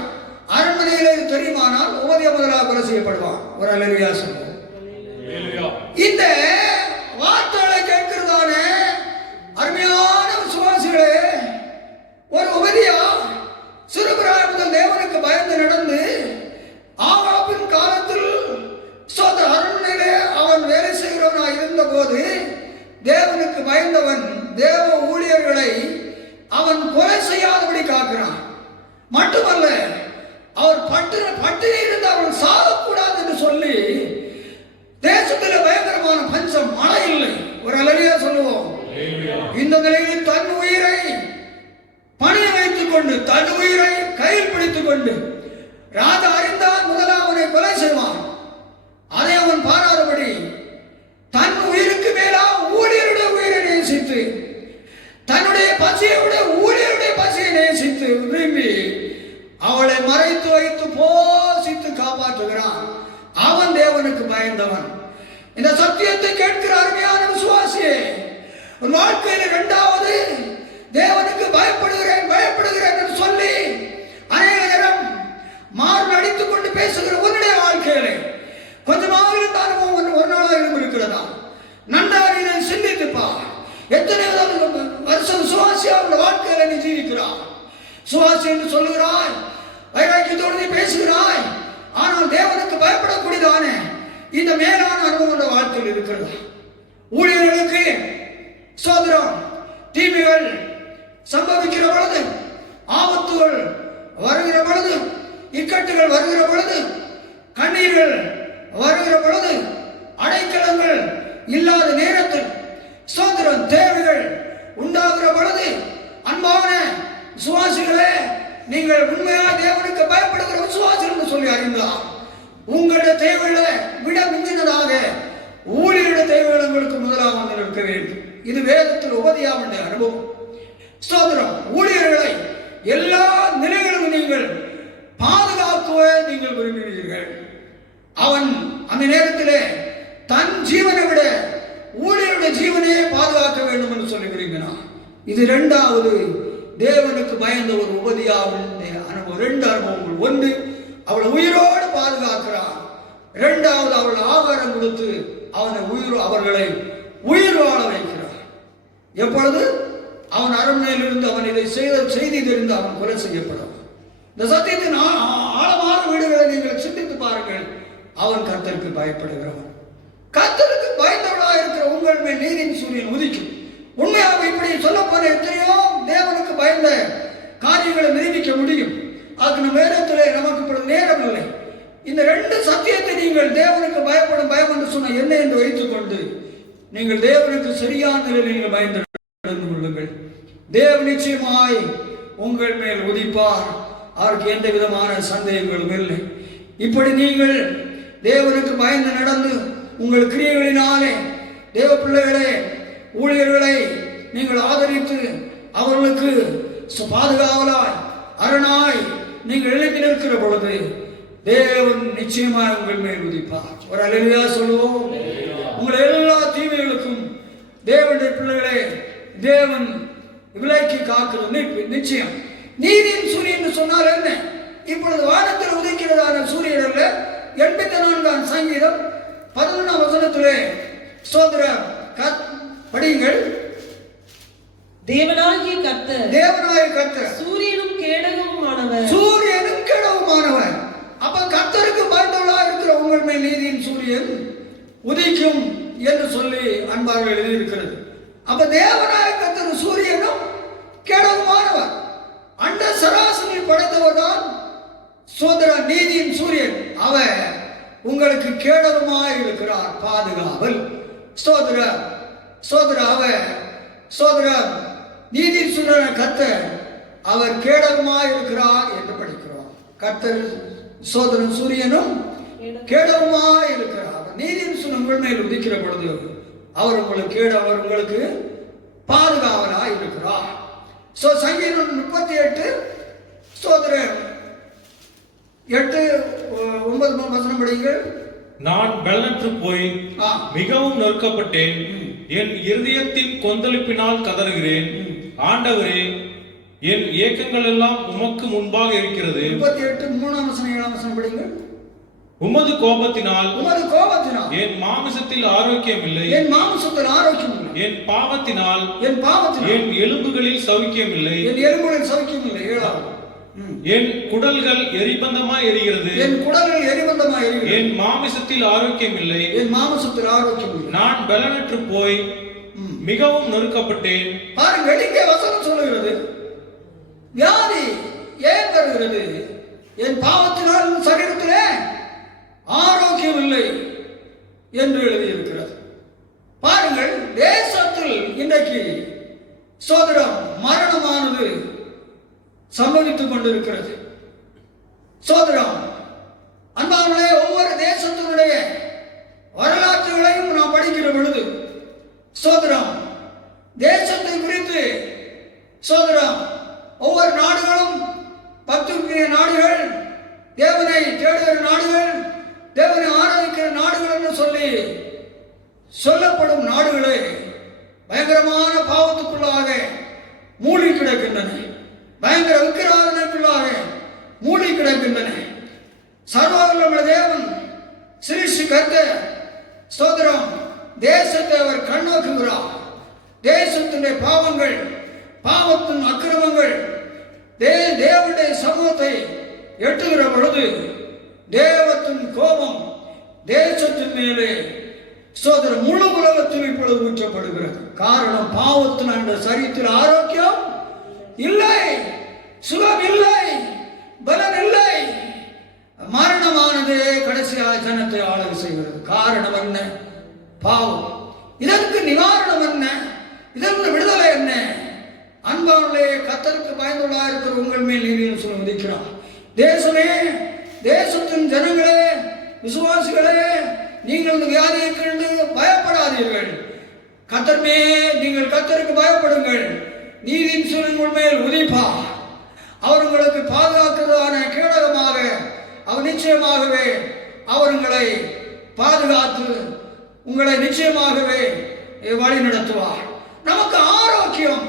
அரண்மனையில தெரியுமானால் உபதியா முதலாக கொலை செய்யப்படுவான். ஒரு அல்லேலூயா சொல்லுவோம். இந்த வார்த்தைகளை கேட்கிறதான அருமையான விசுவாசிகளே, ஒரு உபதியா சிறுபிராயம் முதல் தேவனுக்கு பயந்து நடந்து ஆகாபின் காலத்தில் அரண்மனையிலே அவன் வேலை செய்கிறவனாக இருந்த போது தேவனுக்கு பயந்தவன் தேவ ஊழியர்களை அவன் கொலை செய்யாதபடி காக்கிறான். மட்டுமல்ல, அவர் பட்டினி இருந்து அவன் சாகக்கூடாது என்று சொல்லி தேசத்தில் பயங்கரமான பஞ்சம், மழை இல்லை. ஒரு அல்லேலூயா சொல்லுவோம். இந்த நிலையில் தன் உயிரை பணிய வைத்துக் கொண்டு தன் உயிரை கையில் பிடித்துக் கொண்டு ராஜா அறிந்தால் முதலாக அவனை கொலை செய்வான். அதை அவன் பாராதபடி தன் உயிருக்கு மேலா ஊழியருடைய உயிரை நேசித்து தன்னுடைய பசியை விட ஊழியருடைய பசியை நேசித்து விரும்பி அவளை மறைத்து வைத்து போஷித்து காப்பாற்றுகிறான். அவன் தேவனுக்கு பயந்தவன். இந்த சத்தியத்தை கேட்கிற அருமையான விசுவாசியே, உன் வாழ்க்கையில் 2வது தேவனுக்கு பயப்படுகிறேன் என்று சொல்லி அநேக நேரம் மாறு அடித்துக் கொண்டு பேசுகிற உன்னுடைய வாழ்க்கையில கொஞ்சமாக இருந்த அனுபவம் ஒரு நாளாக இருக்கிறதா? நன்றாக இதை சிந்தித்துப்பா. எத்தனை வருஷம் சுவாசியா உள்ள வாழ்க்கையில நீ ஜீவிக்கிறாய். சுவாசி என்று சொல்லுகிறாய், வைராக்கியத்தோடு நீ பேசுகிறாய். ஆனால் தேவனுக்கு பயப்படக்கூடியதான இந்த மேலான அனுபவம் வாழ்க்கையில் இருக்கிறதா? ஊழியர்களுக்கு சோதரம் தீமைகள் சம்பவிக்கிற பொழுது, ஆபத்துகள் வருகிற பொழுது, இக்கட்டுகள் வருகிற பொழுது, கண்ணீர்கள் வருகிற பொழுது, அடைக்கலங்கள் இல்லாத நேரத்தில் சோதரம் தேவைகள் உண்டாகிற பொழுது, அன்பான விசுவாசிகளே, நீங்கள் உண்மையாக தேவனுக்கு பயப்படுகிற விசுவாசிகள் என்று சொல்லி அறிந்தால் உங்களுடைய தேவைகளை விட மிஞ்சினதாக ஊழியருடைய தேவைகள் உங்களுக்கு முதலாக இருக்க வேண்டும். இது வேதத்தில் உபதியாவுடைய அனுபவம். சோதரம் ஊழியர்களை எல்லா நிலைகளிலும் நீங்கள் பாதுகாக்குவ நீங்கள் விரும்புகிறீர்கள். அவன் அந்த நேரத்திலே தன் ஜீவனை விட ஊழியருடைய ஜீவனையே பாதுகாக்க வேண்டும் என்று சொல்லி விரும்பினான். இது 2வது தேவனுக்கு பயந்த ஒரு உபதியாவுடைய அனுபவம். 2 அனுபவங்கள். 1, அவளை உயிரோடு பாதுகாக்கிறான். 2வது, அவள் ஆகாரம் கொடுத்து அவர்களை உயிர் வாழ வைக்கிறார். எப்பொழுது அவன் அரண்மனையில் இருந்து அவன் இதை செய்தி தெரிந்து அவன் கொலை செய்யப்படும். இந்த சத்தியத்தின் ஆழமான வீடுகளை நீங்கள் சிந்தித்து பாருங்கள். அவன் கர்த்தருக்கு பயப்படுகிறவன். கர்த்தருக்கு பயந்தவளாக இருக்கிற உங்கள் மேல் நீதியின் சூரியன் உதிக்கும். உண்மையாக இப்படி சொல்ல போன எத்தனையோ தேவனுக்கு பயந்த காரியங்களை நிரூபிக்க முடியும். அதுக்கு வேதத்திலே நமக்கு நேரம் இல்லை. இந்த 2 சத்தியத்தை நீங்கள் தேவனுக்கு பயப்படும் பயம் என்று சொன்ன என்ன என்று வைத்துக் கொண்டு நீங்கள் தேவனுக்கு சரியான நிலையில் நீங்கள் பயந்து நடந்து கொள்ளுங்கள். தேவன் நிச்சயமாய் உங்கள் மேல் உதிப்பார். அவருக்கு எந்த விதமான சந்தேகங்களும் இல்லை. இப்படி நீங்கள் தேவனுக்கு பயந்து நடந்து உங்கள் கிரியைகளினாலே தேவ பிள்ளைகளே ஊழியர்களை நீங்கள் ஆதரித்து அவர்களுக்கு பாதுகாவலாய் அரணாய் நீங்கள் எழுப்பி நிற்கிற பொழுது தேவன் நிச்சயமாய் உங்கள் மேல் உதிப்பார். ஒரு அல்லேலூயா சொல்லுவோம். உங்கள் எல்லா தீமைகளுக்கும் தேவனுடைய பிள்ளைகளே தேவன் விலைக்கு காக்கிறது நிச்சயம். நீதியின் சூரியன் சொன்னால் என்ன? இப்பொழுது வானத்தில் உதிக்கிறதான சூரியன் அல்ல. 84ஆம் சங்கீதம் 11ஆம் வசனத்திலே சோதர படியுங்கள். தேவனாகிய கர்த்தர் சூரியனும் கேடகமுமானவர். அப்ப கர்த்தருக்கு பயந்தவளா இருக்கிற உங்கள் மேல் நீதியின் சூரியன் உதிக்கும் என்று சொல்லி அன்பாக எழுதியிருக்கிறது. அப்ப தேவனாய கர்த்தர் சூரியனும் கேடகமானவர். அண்ட சராசரி படைத்தவர் தான் சோதர நீதியின் சூரியன். அவர் உங்களுக்கு கேடகமாய் இருக்கிறார், பாதுகாவல். சோதர சோதர அவர் சோதர நீதியின் சூரியன் கர்த்தர் அவர் கேடகமாய் இருக்கிறார் என்று படிக்கிறோம். கர்த்தர் சோதரன் சூரியனும் கேடகமாய் இருக்கிறார். நீதியின் சூரியன் உங்கள் மேல் உதிக்கிற பொழுது அவர் உங்களுக்கு பாதுகாவலாய் இருக்கிறார். சங்கீதம் 38 ஸ்தோத்திரம் 8-9 வசனம் படிங்கள். நான் பலனற்று போய் மிகவும் நொறுக்கப்பட்டேன், என் இருதயத்தின் கொந்தளிப்பினால் கதறுகிறேன். ஆண்டவரே, என் ஏக்கங்கள் எல்லாம் உமக்கு முன்பாக இருக்கிறது. 38 3 வசனம் படிங்கள். உமது கோபத்தினால் என் மாமிசத்தில் ஆரோக்கியம் இல்லை, என் பாவத்தினால் என் எலும்புகளில் சௌக்கியம் இல்லை, என் குடல்கள் எரிபந்தமாய் எரிகிறது, என் மாமிசத்தில் ஆரோக்கியம் இல்லை, நான் பலனற்று போய் மிகவும் நொறுக்கப்பட்டேன். பாருங்கள், இங்கே வசனம் சொல்லுகிறது, வியாதி ஏன் வருகிறது? என் பாவத்தினால் சரீரத்திலே ஆரோக்கியம் இல்லை என்று எழுதியிருக்கிறது. பாருங்கள், தேசத்தில் இன்றைக்கு சோதரம் மரணமானது சம்பவித்துக் கொண்டிருக்கிறது. சோதரம் அன்பானவர்களே, ஒவ்வொரு தேசத்தினுடைய வரலாற்றுகளையும் நாம் படிக்கிற பொழுது சோதரம் தேசத்தை குறித்து சோதரம் ஒவ்வொரு நாடுகளும் பக்திக்குரிய நாடுகள், தேவனை தேடுகிற நாடுகள், தேவனை ஆராதிக்கிற நாடுகள் என்று சொல்லி சொல்லப்படும் நாடுகளே பயங்கரமான பாவத்துக்குள்ளாக மூழ்கி கிடக்கின்றன, பயங்கர விக்கிராதனைக்குள்ளாக மூழ்கி கிடக்கின்றன. சர்வவல்லமை தேவன் சிருஷ்டி கர்த்தர் ஸ்தோத்திரம் தேசத்தை அவர் கண்ணோக்குகிறார். தேசத்தினுடைய பாவங்கள், பாவத்தின் அக்கிரமங்கள் தேவனுடைய சமூகத்தை எட்டுகிற பொழுது தேவத்தின் கோபம் தேசத்தின் மேலே சோதர முழு உலகத்தில் இப்பொழுது ஊற்றப்படுகிறது. காரணம், பாவத்தின் அந்த சரீரத்தில் ஆரோக்கியம் இல்லை, சுகம் இல்லை, பலன் இல்லை. மரணமானது கடைசியாக ஜனத்தை ஆளுகை செய்கிறது. காரணம் என்ன? பாவம். இதற்கு நிவாரணம் என்ன? இதற்கு விடுதலை என்ன? அன்பானவர்களே, கர்த்தருக்கு பயந்துள்ளா இருக்கிற உங்கள் மேல் நீதியின் சொல்ல விதிக்கிறார். தேசமே, தேசத்தின் ஜனங்களே, விசுவாசிகளே, நீங்கள் இந்த வியாதியை கண்டு பயப்படாதீர்கள். கர்த்தர்மே, நீங்கள் கர்த்தருக்கு பயப்படுங்கள். நீதியின் சொல்ல உங்கள் மேல் உதிப்பார். அவர் உங்களுக்கு பாதுகாக்கிறதான கேடகமாக அவர் நிச்சயமாகவே அவர் உங்களை பாதுகாத்து உங்களை நிச்சயமாகவே வழி நடத்துவார். நமக்கு ஆரோக்கியம்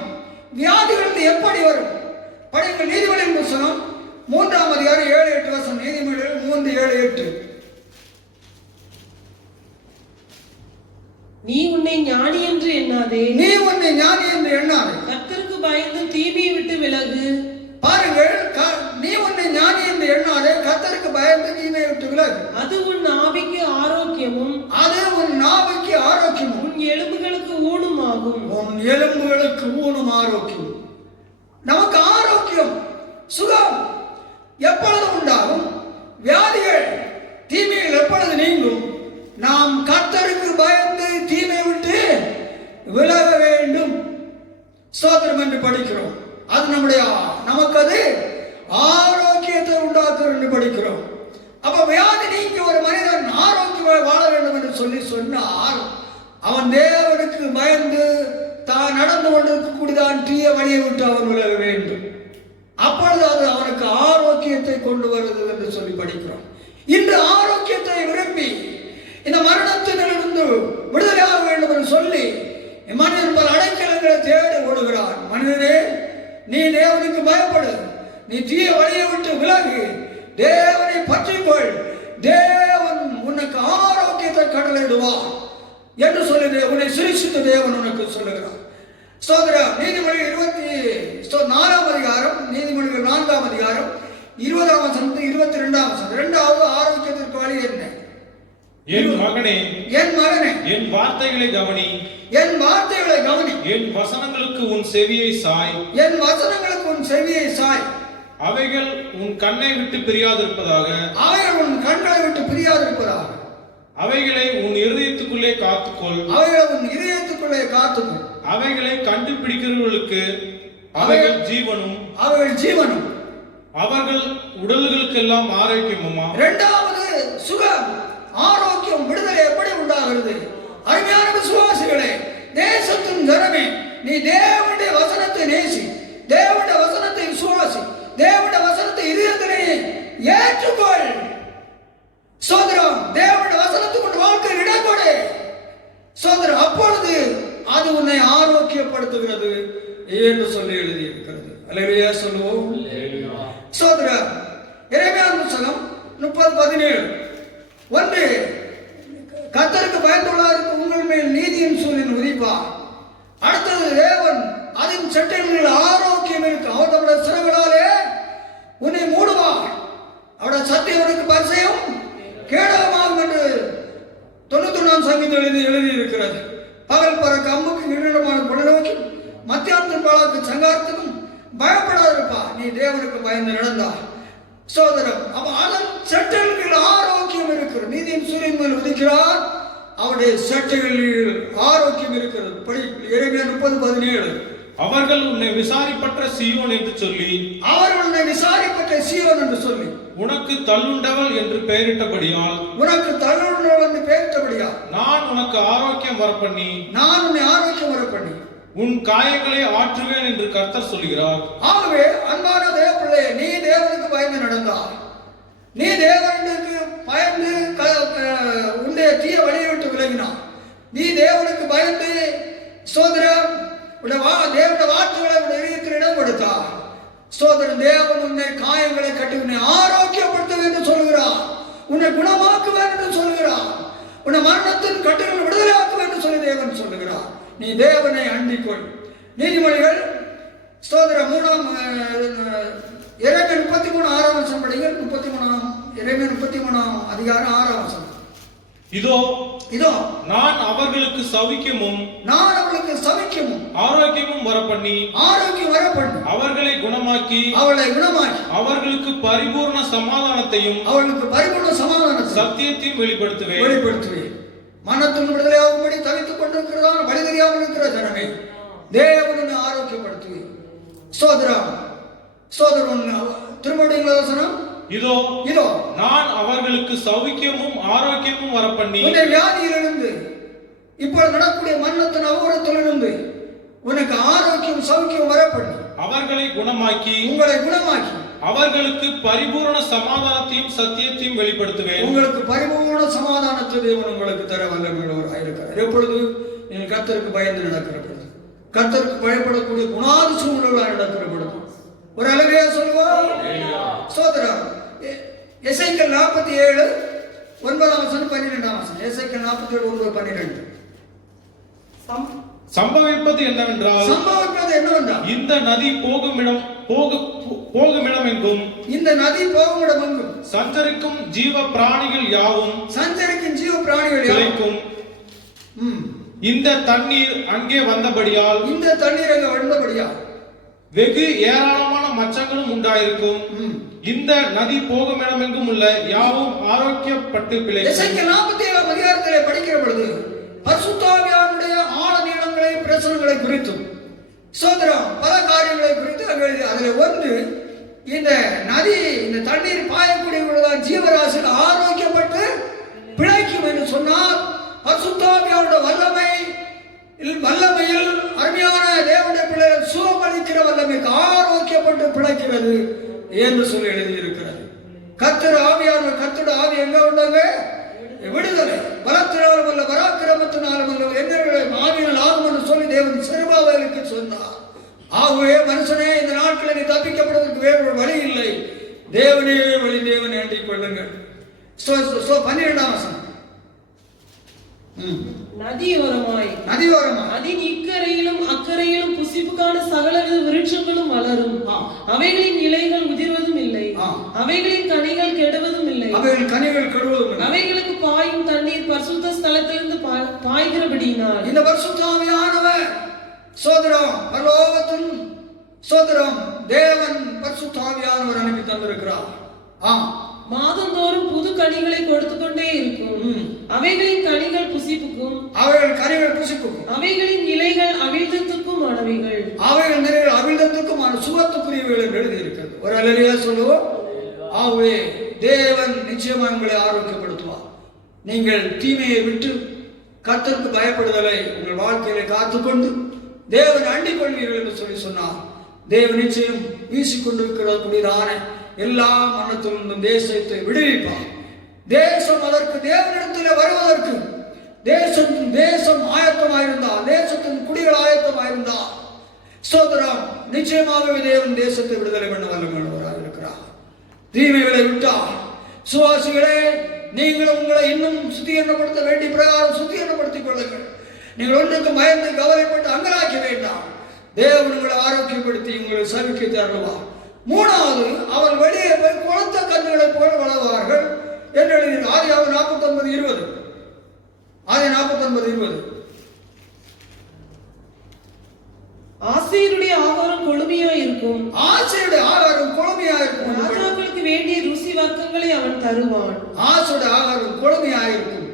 வியாதிகள் எப்படி வரும்? படிங்கள் நீதிமொழியின் புத்தகம் 3ஆம் அதிகாரம் 7-8 வசனம். நீதிமொழிகள் 3:7-8. நீ உன்னை ஞானி என்று எண்ணாதே, கர்த்தருக்கு பயந்து தீமையை விட்டு விலகு. பாருங்கள், நீ உன்னை ஞானி என்று எண்ணாதே, கர்த்தருக்கு பயந்து தீமையை விட்டு விலகு. அது உன் நாவிக்கு ஆரோக்கியமும், உன் எலும்புகளுக்கு ஊனுமாகும். ஆரோக்கியம். நமக்கு ஆரோக்கியம், சுகம் எப்பொழுது உண்டாகும்? வியாதிகள், தீமைகள் எப்பொழுது நீங்கும்? நாம் கர்த்தருக்கு பயந்து தீமை விட்டு விலக வேண்டும் ஸ்தோத்திரம் என்று படிக்கிறோம். அது நமக்கு அது ஆரோக்கியத்தை உண்டாக்குறது என்று படிக்கிறோம். அப்ப வியாதி நீங்கி ஒரு மனிதன் ஆரோக்கியமாக வாழ வேண்டும் என்று சொன்னால் அவன் தேவனுக்கு பயந்து தான் நடந்து கொண்டிருக்கக்கூடியதான் தீய வழியை விட்டு அவன் விலக வேண்டும். அப்பொழுது அது அவனுக்கு ஆரோக்கியத்தை கொண்டு வருகிறது என்று சொல்லி படிக்கிறோம். இன்று ஆரோக்கியத்தை விரும்பி இந்த மரணத்திலிருந்து விடுதலையாக வேண்டும் என்று சொல்லி மனிதன் பல அடைக்கலங்களை தேடி ஓடுகிறான். மனிதனே, நீ தேவனுக்கு பயப்படு, நீ தீய வழியை விட்டு விலகு, தேவனை பற்றிக்கொள், தேவன் உனக்கு ஆரோக்கியத்தை கடலிடுவார் என்று சொல்லி உன்னை சிருஷ்டித்த தேவன் உனக்கு சொல்லுகிறார். சோதரா, நீதிமொழிகள் 24ஆம் அதிகாரம், நீதிமொழிகள் 4ஆம் அதிகாரம் 20ஆம் வசனம் 22ஆம் வசனம். இரண்டாவது ஆரோக்கியத்திற்கு வழி என்ன? என் மகனே, என் மகனே, என் வார்த்தைகளை கவனி, என் வார்த்தைகளை கவனி, என் வசனங்களுக்கு உன் செவியை சாய், என் வசனங்களுக்கு உன் செவியை சாய். அவைகள் உன் கண்ணை விட்டு பிரியாதிருப்பதாக, அவைகள் உன் கண்களை விட்டு பிரியாதிருப்பதாக, அவைகளை உன் இருதயத்துக்குள்ளே காத்துக்கொள், அவைகளை உன் இதயத்துக்குள்ளே காத்துக்கொள். அவைகளை கண்டுபிடிக்கிறவர்களுக்கு அவைகள் ஜீவனும், அவைகள் ஜீவனும், அவர்கள் உடல்களுக்கெல்லாம் ஆரோக்கியமுமா. இரண்டாவது சுகம், ஆரோக்கியம், விடுதலை எப்படி உண்டாகிறது? அருமையான விசுவாசிகளே, தேசத்தின் ஜனமே, நீ தேவனுடைய வசனத்தை நேசி, தேவனுடைய வசனத்தை விசுவாசி, தேவனுடைய வசனத்தை இதயத்திலே ஏற்றுக்கொள். சோதரம், தேவனுடைய வசனத்துக்கு உன் வாழ்க்கையில் இடம் கொடு. சோதரம், அப்பொழுது அது உன்னை ஆரோக்கியப்படுத்துகிறது என்று சொல்லி எழுதியிருக்கிறது. அல்லேலூயா சொல்லுவோம். சோதரம், எரேமியா புத்தகம் 30:17. ஒன்று, கர்த்தருக்கு பயந்துள்ளாருக்கு உங்கள் மேல் நீதியின் சூரியன் உதிப்பார். அடுத்தது, தேவன் அதன் சட்டங்களில் ஆரோக்கியம் இருக்கு, அவர் தம்முடைய சிறகுகளாலே உன்னை மூடுவார், அவருடைய சத்தியவனுக்கு பரிசையும் கேடகமாகும் என்று 91 சங்கீதம் எழுதி இருக்கிறது. பகல் பறக்க அம்புக்கு நிர்ணயமான குடநோக்கி மத்தியானத்தின் பாலாக்கு சங்காரத்துக்கும் பயப்படாதிருப்பா, நீ தேவனுக்கு பயந்து நடந்தார். சோதரம், அப்ப அதன் சட்டங்களில் ஆரோக்கியம் இருக்கிறது. நீதியின் சூரியன் மேல் உதிக்கிறார், அவருடைய சட்டைகளில் ஆரோக்கியம் இருக்கிறது. படி எரேமியா 30:17. அவர்கள் உன்னை விசாரிப்பற்ற சீயோன் என்று சொல்லி, அவர்கள் உன்னை விசாரிப்பற்ற சீயோன் என்று சொல்லி, உனக்கு தள்ளுண்டவள் என்று பெயரிட்டபடியால், உனக்கு தள்ளுண்டவள் என்று பெயரிட்டபடியால், நான் உனக்கு ஆரோக்கியம் வரப்பண்ணி, நான் உன்னை ஆரோக்கியம் வரப்பண்ணி உன் காயங்களை ஆற்றுவேன் என்று கர்த்தர் சொல்கிறார். ஆகவே அன்பான தேவப்பிள்ளை, நீ தேவனுக்கு பயந்து நடந்தார், நீ தேவனுக்கு பயந்து உன்னுடைய தீய வழியை விட்டு விலகினார், நீ தேவனுக்கு பயந்து சோதரம் தேவனுடைய வார்த்தைகளை உடைய இதயத்தில் இடம் கொடுத்தார். சோதரன், தேவன் உன்னை காயங்களை கட்டி உன்னை ஆரோக்கியப்படுத்துவேன் என்று சொல்கிறார், உன்னை குணமாக்குவேன் என்று சொல்கிறார், உன்னை மரணத்தின் கட்டுகள் விடுதலையாக்குவேன் என்று சொல்லி தேவன் சொல்லுகிறார். நீ தேவனை அண்டிக்கொள். நீதிமொழிகள் ஸ்தோத்திரம் 33 6 படிகள். 33 அதிகாரம் 6. இதோ இதோ நான் அவர்களுக்கு சௌக்கியமும், நான் அவர்களுக்கு சௌக்கியமும் ஆரோக்கியமும் வரப்பண்ணி, ஆரோக்கியம் வரப்பண்ணி, அவர்களை குணமாக்கி, அவளை குணமாக்கி, அவர்களுக்கு பரிபூர்ண சமாதானத்தையும், அவர்களுக்கு பரிபூர்ண சமாதானத்தையும், சத்தியத்தையும் வெளிப்படுத்துவேன். மனத்தின் விடுதலையாகும்படி தவித்துக் கொண்டிருக்கிறதான வழி தெரியாமல் இருக்கிற ஜனமே, தேவனை ஆரோக்கியப்படுத்துவேன். சோதரம், திருமண வசனம், இதோ இதோ நான் அவர்களுக்கு சௌக்கியமும் ஆரோக்கியமும் வரப்பண்ணி, உன்னை வியாதியிலிருந்து, இப்பொழுது நடக்கூடிய மரணத்தின் அவரத்திலிருந்து உனக்கு ஆரோக்கியம் சௌக்கியம் வரப்பண்ணி, அவர்களை குணமாக்கி, உங்களை குணமாக்கி, அவர்களுக்கு பரிபூர்ண சமாதானத்தையும் சத்தியத்தையும் வெளிப்படுத்துவேன். உங்களுக்கு பரிபூர்ண சமாதானத்தை தேவன் உங்களுக்கு தர வல்லமையுள்ளவராக இருக்கிறார். எப்பொழுது நீங்கள் கர்த்தருக்கு பயந்து நடக்கிற பொழுது, கர்த்தருக்கு பயப்படக்கூடிய குணாதி சூழ்நிலைகளாக நடக்கிற பொழுது. ஒரு அளவையா சொல்லுவோம். சோதரம், எசேக்கியேல் 47 9 12. எசேக்கியேல் 47 9 12. சம்பவிப்பது என்னவென்றால், இந்த நதி போகும் இடம் எங்கும், இந்த நதி போகும் இடம் எங்கும் சஞ்சரிக்கும் ஜீவ பிராணிகள் யாவும், பிழைக்கும். இந்த தண்ணீர் அங்கே வந்தபடியால், வெகு ஏராளமான மச்சங்களும் உண்டாயிருக்கும். இந்த நதி போகும் இடமெங்கும் உள்ள யாவும் ஆரோக்கியப்பட்டு பிழைக்கும். எசேக்கியேல் 47 அதிகாரத்திலே படிக்கிற பொழுது பரிசுத்தாவியானுடைய ஆழ நீளங்களை பிரசனங்களை குறித்தும் சோதரம் பல காரியங்களை குறித்து அதில் ஒன்று, இந்த நதி, இந்த தண்ணீர் பாயக்கூடிய ஜீவராசிகள் ஆரோக்கியப்பட்டு பிழைக்கும் என்று சொன்னால், பரிசுத்தாவியானுடைய வல்லமையில் அருமையான தேவனுடைய பிள்ளைகள் சுகமளிக்கிற வல்லமைக்கு ஆரோக்கியப்பட்டு பிழைக்கிறது என்று சொல்லி எழுதியிருக்கிறது. கர்த்தர் ஆவியானவர், கர்த்தருடைய ஆவி எங்க உண்டாங்க? விடுதலை. பலத்தினாலும் அல்ல, பராக்கிரமத்தினாலும் அல்ல, எங்களை ஆவியில் ஆகும் என்று சொல்லி தேவன் செருபாபேலுக்கு சொன்னார். ஆகவே மனுஷனே, இந்த நாட்களில் நீ தப்பிக்கப்படுவதற்கு வேறு ஒரு வழி இல்லை, தேவனே வழி, தேவனை அண்டிக் கொள்ளுங்கள். 12 வசனம். நதியோரமாய் அதன் இக்கரையிலும் அக்கரையிலும் புசிப்புக்கான சகலவித விருட்சங்களும் வளரும், அவைகளின் இலைகள் உதிர்வதும் இல்லை, அவைகளின் கனிகள் கெடுவதும் இல்லை, அவைகளுக்கு பாயும் தண்ணீர் அனுப்பினார். இந்த பரிசுத்த ஆவியானவர் சோதரம் பரலோகத்தின் சோதரம் தேவன் பரிசுத்த ஆவியானவர் அனுப்பி தந்திருக்கிறார். மாதந்தோறும் புது கனிகளை கொடுத்து கொண்டே இருக்கும். அவைகளின் கனிகள் புசிப்புக்கும் அவைகளின் இலைகள் அவிழ்தத்துக்கும் ஆனவைகள். அவைகள் நிறைய அவிழ்தத்துக்கும் சுகத்துக்குரியவைகள் எழுதி இருக்கிறது. ஒரு அல்லேலூயா சொல்லுவோம். ஆகவே தேவன் நிச்சயமாக உங்களை ஆரோக்கியப்படுத்துவார். நீங்கள் தீமையை விட்டு கர்த்தருக்கு பயப்படுதலை உங்கள் வாழ்க்கையில காத்துக்கொண்டு தேவன் அண்டிக் கொள்வீர்கள் என்று சொல்லி சொன்னார். தேவன் நிச்சயம் வீசிக்கொண்டிருக்கிறதான எல்லா மன்னத்திலிருந்தும் தேசத்தை விடுவிப்பார். தேசம் அதற்கு தேவனிடத்தில் வருவதற்கு தேசம் ஆயத்தமாயிருந்தால், தேசத்தின் குடிகள் ஆயத்தமாயிருந்தால் சோதரம் நிச்சயமாகவே தேவன் தேசத்தை விடுதலை பண்ண வல்லவராக இருக்கிறார். தீமைகளை விட்டால் சுவாசிகளே, நீங்கள் உங்களை இன்னும் சுத்திகரணப்படுத்த வேண்டிய பிரகாரம் சுத்திகரணப்படுத்திக் கொள்ளுங்கள். நீங்கள் ஒன்றுக்கு பயந்து கவலைப்பட்டு அங்கலாக்க வேண்டாம். தேவன் உங்களை ஆரோக்கியப்படுத்தி உங்களை சவிக்கை தருவார். மூணாவது, அவர் வெளியே போய் குளத்த கன்றுகளை போல வளர்வார்கள் என்று எழுதினார். ஆதியாகமம் 49:20. ஆசேருடைய ஆகாரம் கொழுமையாயிருக்கும். ராஜாக்களுக்கு வேண்டிய ருசி வர்க்கங்களை அவன் தருவான். ஆசையுடைய ஆகாரம் கொழுமையாயிருக்கும்.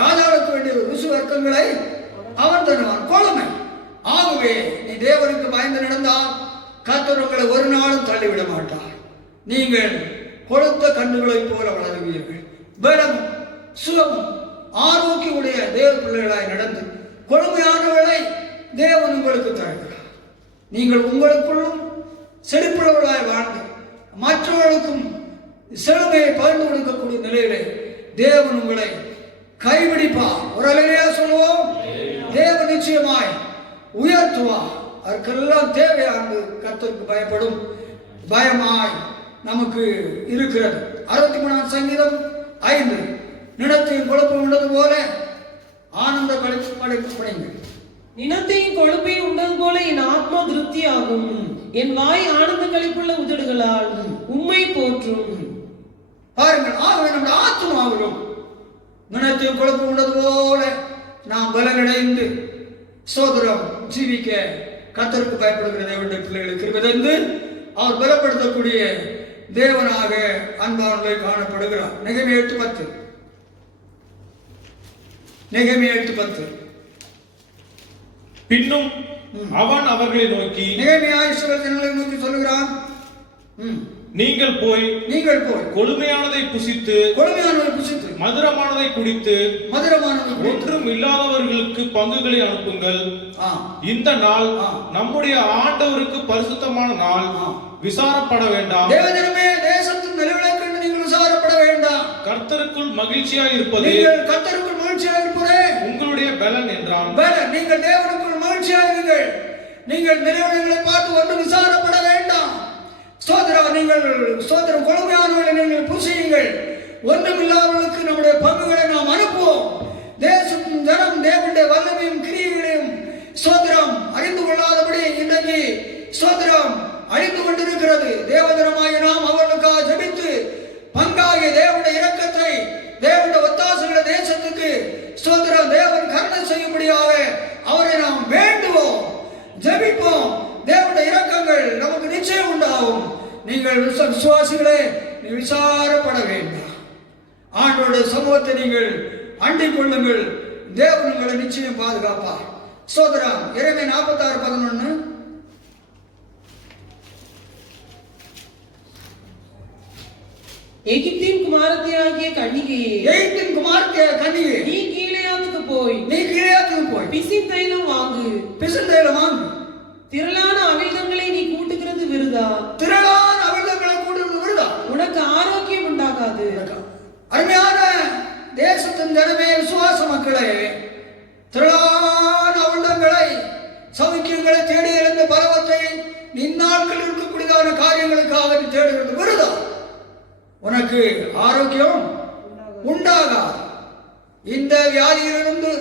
ராஜாவுக்கு வேண்டிய ருசி வர்க்கங்களை அவன் தருவான். கொழுமை. ஆகவே நீ தேவனுக்கு பயந்து நடந்தால் கர்த்தர் உங்களை ஒரு நாளும் தள்ளிவிட மாட்டார். நீங்கள் கொழுத்த கன்றுகளை போல வளருவீர்கள். பலமும் சுகமும் ஆரோக்கியமுடைய தேவ பிள்ளைகளாய் நடந்து கொழுமையானவர்களை தேவன் உங்களுக்கு தருகிறார். நீங்கள் உங்களுக்குள்ளும் செழிப்புள்ளவர்களாய் வாழ்ந்து மற்றவர்களுக்கும் செழுமையை பகிர்ந்து கொடுக்கக்கூடிய நிலையிலே தேவன் உங்களை கைபிடிப்பார். ஒரு அல்லேலூயா சொல்லுவோம். தேவன் நிச்சயமாய் உயர்த்துவார். அதற்கெல்லாம் தேவையானது கர்த்தருக்கு பயப்படும் பயமாய் நமக்கு இருக்கிறது. 63 சங்கீதம் 5. நிலத்தையும் கொழுப்பு உண்டது போல ஆனந்த கழிப்பு படைங்கள். நிலத்தையும் கொழுப்பையும் உண்டது போல என் ஆத்மா திருப்தி ஆகும். என் வாய் ஆனந்த கழிப்புள்ள உதடுகளால் உம்மை போற்றும். பாருங்கள், ஆகவே நம்முடைய ஆத்மாவிலும் நிலத்தையும் கொழுப்பு உண்டது போல நாம் பலனடைந்து சோதரம் ஜீவிக்க கர்த்தருக்கு பயப்படுகிற தேவனுடைய பிள்ளைகளுக்கு கிருபை அவர் பலப்படுத்தக்கூடிய தேவனாக அன்பானவர்களை காணப்படுகிறார். நெகேமியா 8:10. பின்னும் அவன் அவர்களை நோக்கி, நெகேமியா இஸ்ரவேல் ஜனங்களை நோக்கி சொல்லுகிறான், நீங்கள் போய் கொழுமையானதை புசித்து மதுரமானதை குடித்து ஒன்றும் இல்லாதவர்களுக்கு பங்குகளை அனுப்புங்கள். இந்த நாள் நம்முடைய ஆண்டவருக்கு பரிசுத்தமான நாள். விசாரப்பட வேண்டாம். தேவஜனமே, தேசத்தின் நிலவிலை கண்டு நீங்கள் விசாரப்பட வேண்டாம். கர்த்தருக்குள் மகிழ்ச்சியாய் இருப்பது உங்களுடைய பலன் என்றான். நீங்கள் தேவனுக்குள் மகிழ்ச்சியாயிருங்கள். நீங்கள் நிலவிலைகளை பார்த்து ஒன்றும் விசாரப்பட வேண்டாம். ஸ்தோத்திரம் கொழுமையானவர்களை நீங்கள் புசியுங்கள். ஒன்றுமில்லாதவர்களுக்கு நம்முடைய பங்குகளை நாம் அனுப்புவோம். தேசத்தின் ஜனம் தேவனுடைய வல்லமையும் கிரியைகளையும் ஸ்தோத்திரம் அறிந்து கொள்ளாதபடி இன்றைக்கு ஸ்தோத்திரம் அழிந்து கொண்டிருக்கிறது. தேவஜனமாகிய நாம் அவர்களுக்காக ஜெபித்து பங்காகிய தேவனுடைய இரக்கத்தை, தேவனுடைய ஒத்தாசைகளை தேசத்துக்கு ஸ்தோத்திரம் தேவன் கருணை செய்யும்படியாக அவரை நாம் வேண்டுவோம், ஜெபிப்போம். தேவனுடைய இரக்கங்கள் நமக்கு நிச்சயம் உண்டாகும். நீங்கள் விசுவாசிகளே, விசாரப்பட வேண்டாம். ஆண்டவருடைய சமூகத்தை நீங்கள் அண்டிக் கொள்ளுங்கள். தேவன் உங்களை நிச்சயம் பாதுகாப்பார். ஸ்தோத்திரம். எரேமியா 46:11. எகிப்தின் குமாரத்தியாகிய கன்னிகையே, நீ கீலேயாத்துக்கு போய் பிசின் தைலம் வாங்கு. திரளான அவிழ்தங்களை நீ கூட்டுகிறது விருதா. உனக்கு ஆரோக்கியம் உண்டாகாது. அருமையான தேசத்தின் ஜனமே, விசுவாச மக்களே, திரளான அவிழ்தங்களை சௌக்கியங்களை தேடி இருந்த பலவத்தை இந்நாட்கள் இருக்கக்கூடியதான காரியங்களுக்காக நீ தேடுகிறது விருதா. உனக்கு ஆரோக்கியம் உண்டாகாது. இந்த வியாதியிலிருந்து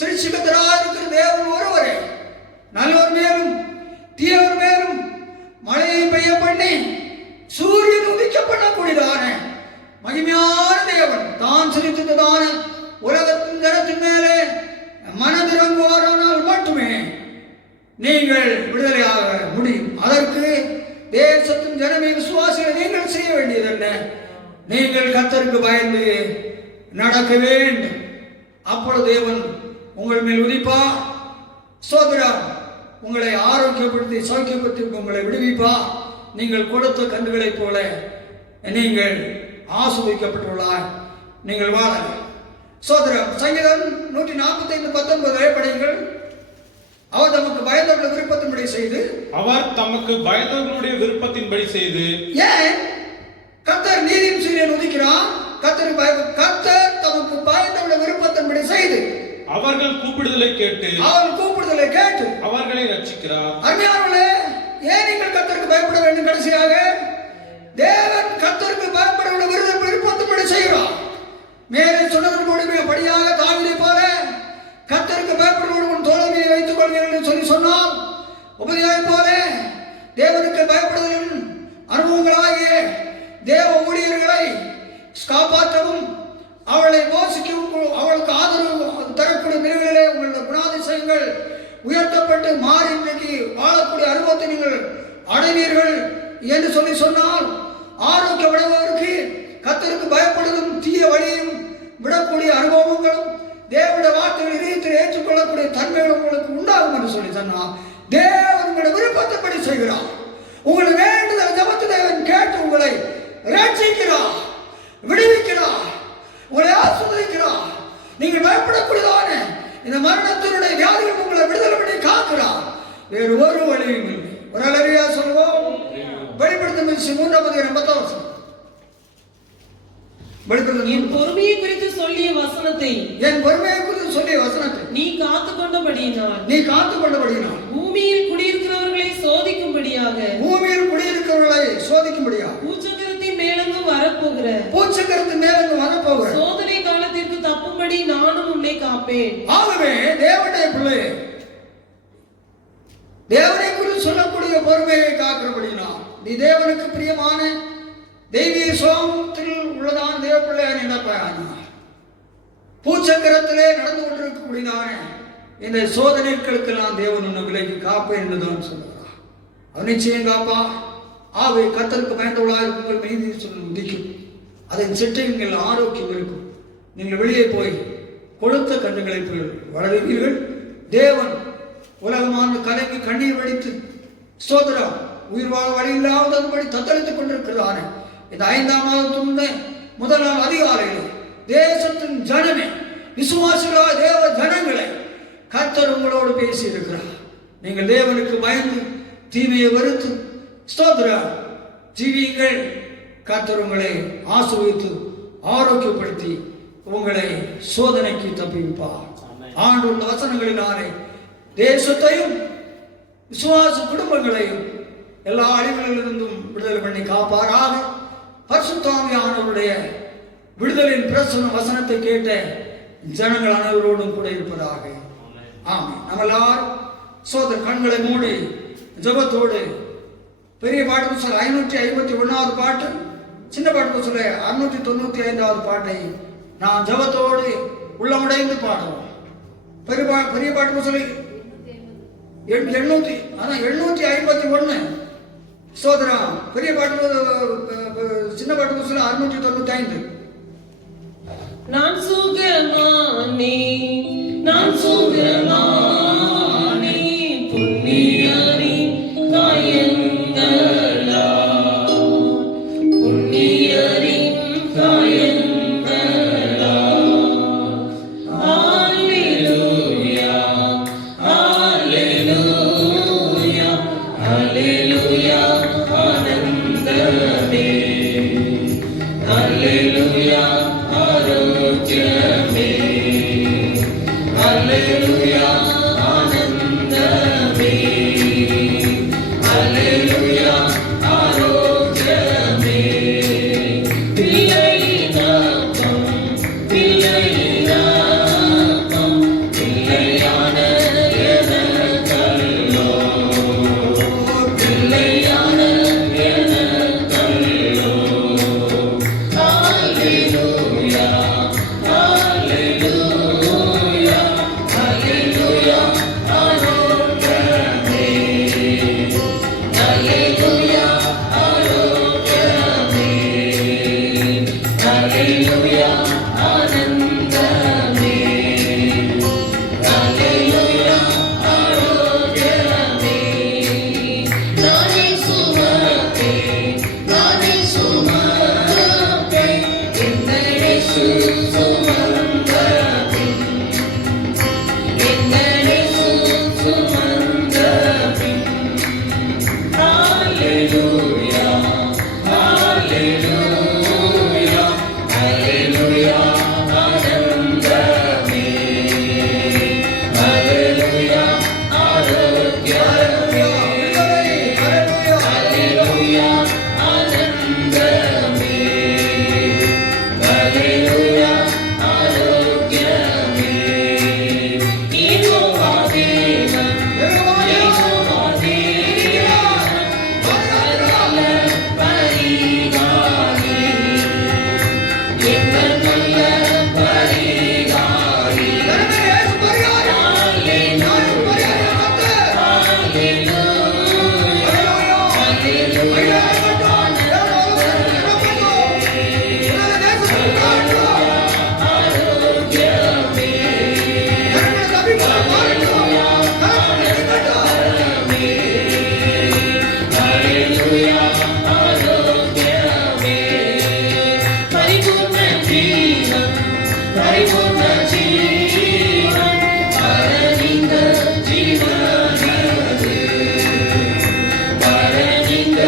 சிருஷ்டிகராக இருக்கிற தேவன் ஒருவரே. நல்லவர் மேலும் தீயவர் மேலும் மழையை பெய்ய பண்ணி சூரியன் உதிக்க பண்ணக்கூடியதான மகிமையான தேவன் தான் சிரித்ததான உலகத்தின் ஜனத்தின் மேலே மனதிர நீங்கள் விடுதலையாக முடியும். அதற்கு தேசத்தின் ஜனமே விசுவாசிகளை நீங்கள் செய்ய வேண்டியது என்ன? நீங்கள் கர்த்தருக்கு பயந்து நடக்க வேண்டும். அப்பொழுது தேவன் உங்கள் மேல் உதிப்பா. ஸ்தோத்திரம். உங்களை ஆரோக்கியப்படுத்தி சௌக்கியப்படுத்தி உங்களை விடுவிப்பா. நீங்கள் கொடுத்த கன்றுகளைப் போல நீங்கள் ஆசீர்வதிக்கப்பட்டுள்ளார். நீங்கள் வாழ. ஸ்தோத்திரம். சங்கீதம் 145:19 படிங்கள். அவர் தமக்கு பயந்தவர்களுடைய விருப்பத்தின்படி செய்து ஏன் கர்த்தர் நீதியின் சூரியன் உதிக்கிறான்? கர்த்தர் தமக்கு பயந்தவர்களுடைய விருப்பத்தின்படி செய்து அவர்கள் கூப்பிடுதலை கேட்டு அவர்களை ரட்சிக்கிறார். அருமையானவர்களே, ஏன் நீங்கள் கர்த்தருக்கு பயப்பட வேண்டும்? கடைசியாக தேவன் கர்த்தருக்கு பயப்பட விருப்பத்தின்படி செய்கிறார். மேலே சொன்னதற்கு படியாக தாவீதை போல கர்த்தருக்கு பயப்படுவன் தோழமையை வைத்துக் கொள்வீர்கள் என்று சொன்னால், உபதியாய் போல தேவனுக்கு பயப்படுதலின் அனுபவங்களாகிய தேவ ஊழியர்களை காப்பாற்றவும் அவளை மோசிக்கவும் அவளுக்கு ஆதரவு தரக்கூடிய நிலைகளிலே உங்களுடைய குணாதிசயங்கள் உயர்த்தப்பட்டு மாறி இன்றைக்கு வாழக்கூடிய அனுபவத்தை நீங்கள் அடைவீர்கள் என்று சொன்னால், ஆரோக்கியமடைவதற்கு கர்த்தருக்கு பயப்படுவதும் தீய வழியும் விடக்கூடிய அனுபவங்களும் தேவனுடைய வார்த்தைகளை இதயத்தில் ஏற்றுக்கொள்ளக்கூடிய தன்மைகள் உங்களுக்கு உண்டாகும் என்று சொன்னால், தேவன் உங்களுடைய விருப்பத்தைப்படி செய்கிறார். உங்களை வேண்டுதல் ஜெபத்தை தேவன் கேட்டு உங்களை ரட்சிக்கிறார், விடுவிக்கிறார், உங்களை ஆசீர்வதிக்கிறார். நீங்கள் பயப்படக்கூடியதான இந்த மரணத்தினுடைய வியாதிகள் உங்களை விடுதலை பண்ணி காக்கிறார். வேறு ஒரு வழியும் இல்லை. ஒரு அலறியா சொல்வோம். வெளிப்படுத்தும் 3:80 என் பொறுமையை குறித்து சொல்லிய வசனத்தை நீ காத்துக் கொண்டபடியினால் பூமியில் குடியிருக்கிறவர்களை சோதிக்கும்படியாக பூச்சக்கரத்தின் மேலெங்கும் வரப்போகிற சோதனை காலத்திற்கு தப்பும்படி நானும் உன்னை காப்பேன். ஆகவே தேவனுடைய பிள்ளை தேவனை குறித்து சொல்லக்கூடிய பொறுமையை காக்கிறபடினால் நீ தேவனுக்கு பிரியமான தெய்வீக சுவாமத்தில் உள்ளதான தேவ பிள்ளை நினைப்பான். பூச்சக்கரத்திலே நடந்து கொண்டிருக்கக்கூடியதான இந்த சோதனைகளுக்கெல்லாம் தேவன் உன்னை விலகி காப்பேன் என்றுதான் சொல்லுகிறார். அவன் நிச்சயம் காப்பா. ஆகவே கர்த்தருக்கு பயந்தவளாக உங்கள் மீதி சொல்லி உதிக்கும். அதன் சிட்டைகள் ஆரோக்கியம் இருக்கும். நீங்கள் வெளியே போய் கொழுத்த கன்றுகளை வளருவீர்கள். தேவன் உலகமான கலங்கி கண்ணீர் வடித்து ஸ்தோத்திரம் உயிர் வாழ வழி இல்லாதபடி தத்தளித்துக் கொண்டிருக்கிறார். இந்த 5ஆம் மாதத்தின் முதல் நாள் அதிகாலையில் தேசத்தின் ஜனமே விசுவாசிகளாக தேவ ஜனங்களை கர்த்தர் உங்களோடு பேசி இருக்கிறார். நீங்கள் தேவனுக்கு பயந்து தீமையை வெறுத்து ஸ்தோத்திரம் ஜீவியுங்கள். கர்த்தர் உங்களை ஆசீர்வதித்து ஆரோக்கியப்படுத்தி உங்களை சோதனைக்கு தப்பிப்பார். ஆண்டுள்ள வசனங்களினாலே தேசத்தையும் விசுவாச குடும்பங்களையும் எல்லா அழிவுகளிலிருந்தும் விடுதலை பண்ணி காப்பாராக. பரிசுத்த ஆவியானவருடைய விடுதலின் பிரசன்ன வசனத்தை கேட்ட ஜனங்கள் அனைவரோடும் கூட இருப்பதாக. ஆமாம். நம்ம எல்லாரும் சோதர கண்களை மூடி ஜபத்தோடு பெரிய பாட்டு புத்தகம் 551வது பாட்டு, சின்ன பாட்டு புத்தகம் 695வது பாட்டை நான் ஜபத்தோடு உள்ளமுடைந்து பாடுவோம். பெரிய பாட்டு புத்தகம் 851 சோதரம். பெரிய பாட்டு சின்ன பாட்டு புத்தகம் 695. நான் சுகமானே புண்ணியரின் காயங்களா ஹல்லேலூயா ஹல்லேலூயா ஹல்லேலூயா ஆனந்தமே ஹல்லேலூயா ஆரோக்கியமே Hallelujah, ஆனந்தமே. Hallelujah, ஆரோக்கியமே. நானே சுமப்பேன், நானே சுமப்பேன். இந்த இயேசு சுமந்த பின், இந்த இயேசு சுமந்த பின். Hallelujah, hallelujah, hallelujah, ஆனந்தமே. Hallelujah, ஆரோக்கியமே. Hallelujah, ஆனந்தமே. Hallelujah, ஆரோக்கியமே. யெகோவா தேவன், யெகோவா தேவன், நல்ல பரிகாரி. எங்கள் நல்ல பரிகாரி. பரிபூர்ண ஜீவன், பரிபூர்ண ஜீவன், பரனிந்த ஜீவனது, பரனிந்த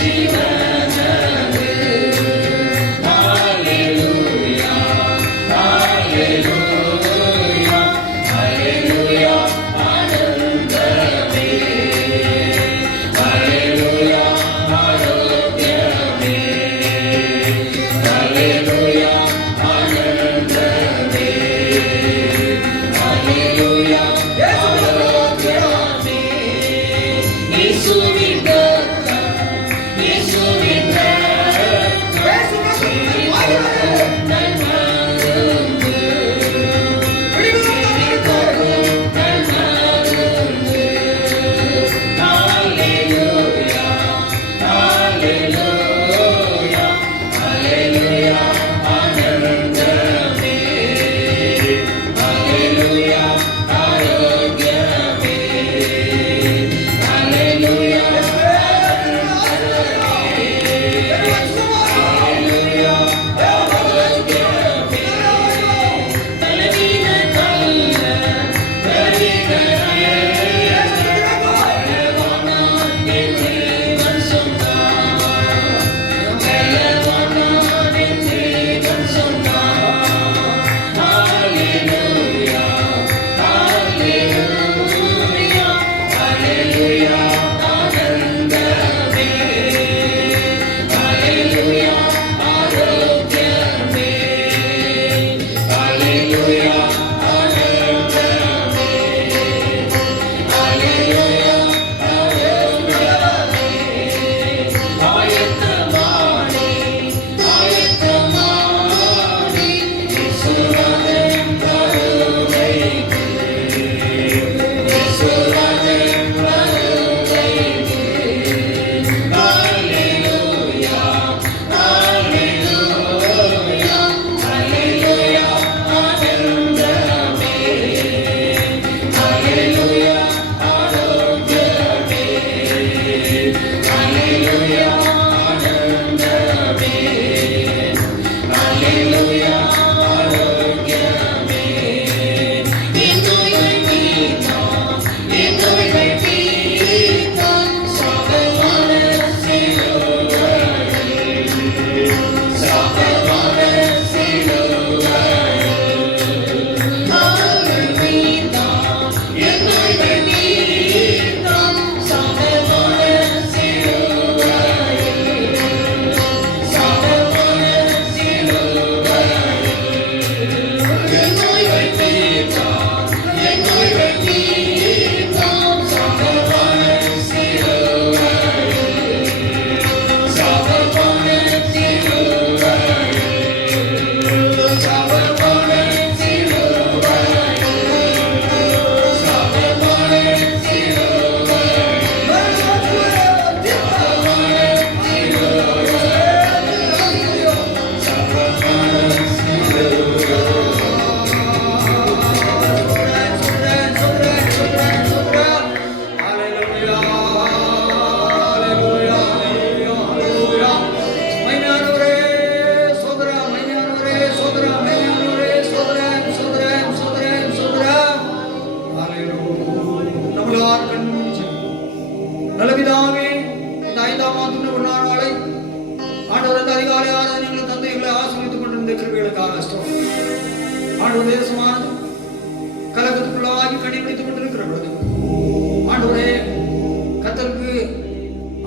ஜீவனது. Hallelujah, hallelujah, hallelujah, ஆனந்தமே. Hallelujah, ஆரோக்கியமே. Hallelujah, ஆனந்தமே. கிருபைகளுக்காக ஸ்தோத்திரம். ஆண்டவரே, தேசமானது கலக்கத்துக்குள்ளாகி கடைபிடித்துக் கொண்டிருக்கிற பொழுது ஆண்டவரே, கர்த்தருக்கு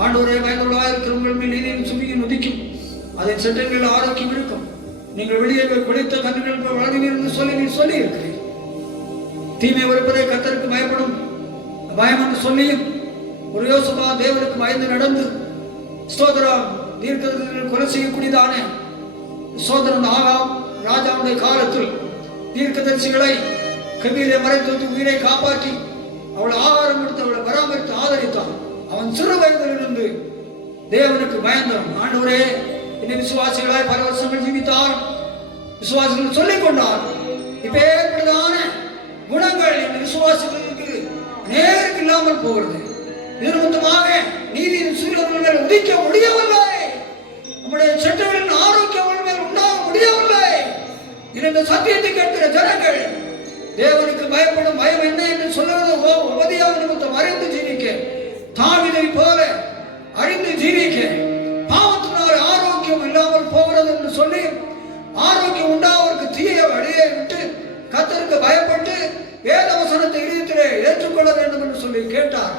ஆண்டவரே பயனுள்ளதாக இருக்கிற உங்கள் மேல் நீதியின் சுமையின் உதிக்கும், அதன் சட்டங்களில் ஆரோக்கியம் இருக்கும். நீங்கள் வெளியே குடித்த கண்ணுகள் வளர்ந்தீர்கள் என்று சொல்லி நீர் சொல்லி இருக்கிறீர். தீமை வெறுப்பதை கர்த்தருக்கு பயப்படும் பயம் என்று சொல்லியும் ஒரு யோசபா தேவனுக்கு பயந்து நடந்து ஸ்தோத்திரம் தீர்க்கதரிசிகள் கொலை செய்யக்கூடியதானே சோதரன் ஆகாம் ராஜாவுடைய காலத்தில் தீர்க்கதரிசிகளை கபிலே மறைத்து உயிரை காப்பாற்றி அவளை ஆகாரம் எடுத்து அவளை பராமரித்து ஆதரித்தான். அவன் சிறு வயதிலிருந்து தேவனுக்கு பயந்தான். ஆண்டவரே, இந்த விசுவாசிகளாய் பல வருஷங்கள் ஜீவித்தார், விசுவாசிகள் சொல்லிக் கொண்டார். இப்ப ஏற்பட்டதான குணங்கள் இந்த விசுவாசிகளுக்கு நேருக்கு இல்லாமல் போகிறது. இது நிமித்தமாக நீதியின் சூரியர்கள் மேல் உதிக்க முடியவில்லை, நம்முடைய சட்டங்களின் ஆரோக்கியம் மேல் உண்டாக முடியவில்லை. இந்த சத்தியத்தை கேட்கிற ஜனங்கள் தேவனுக்கு பயப்படும் பயம் என்ன என்று சொல்லுவது உபதியாக நிமித்தம் அறிந்து ஜீவிக்க, தாவீதை போல அறிந்து ஜீவிக்க, பாவத்தினால் ஆரோக்கியம் இல்லாமல் போகிறது என்று சொல்லி ஆரோக்கியம் உண்டாவதற்கு தீய வழியை விட்டு கர்த்தருக்கு பயப்பட்டு வேத வசனத்தை இதயத்திலே ஏற்றுக்கொள்ள வேண்டும் என்று சொல்லி கேட்டார்.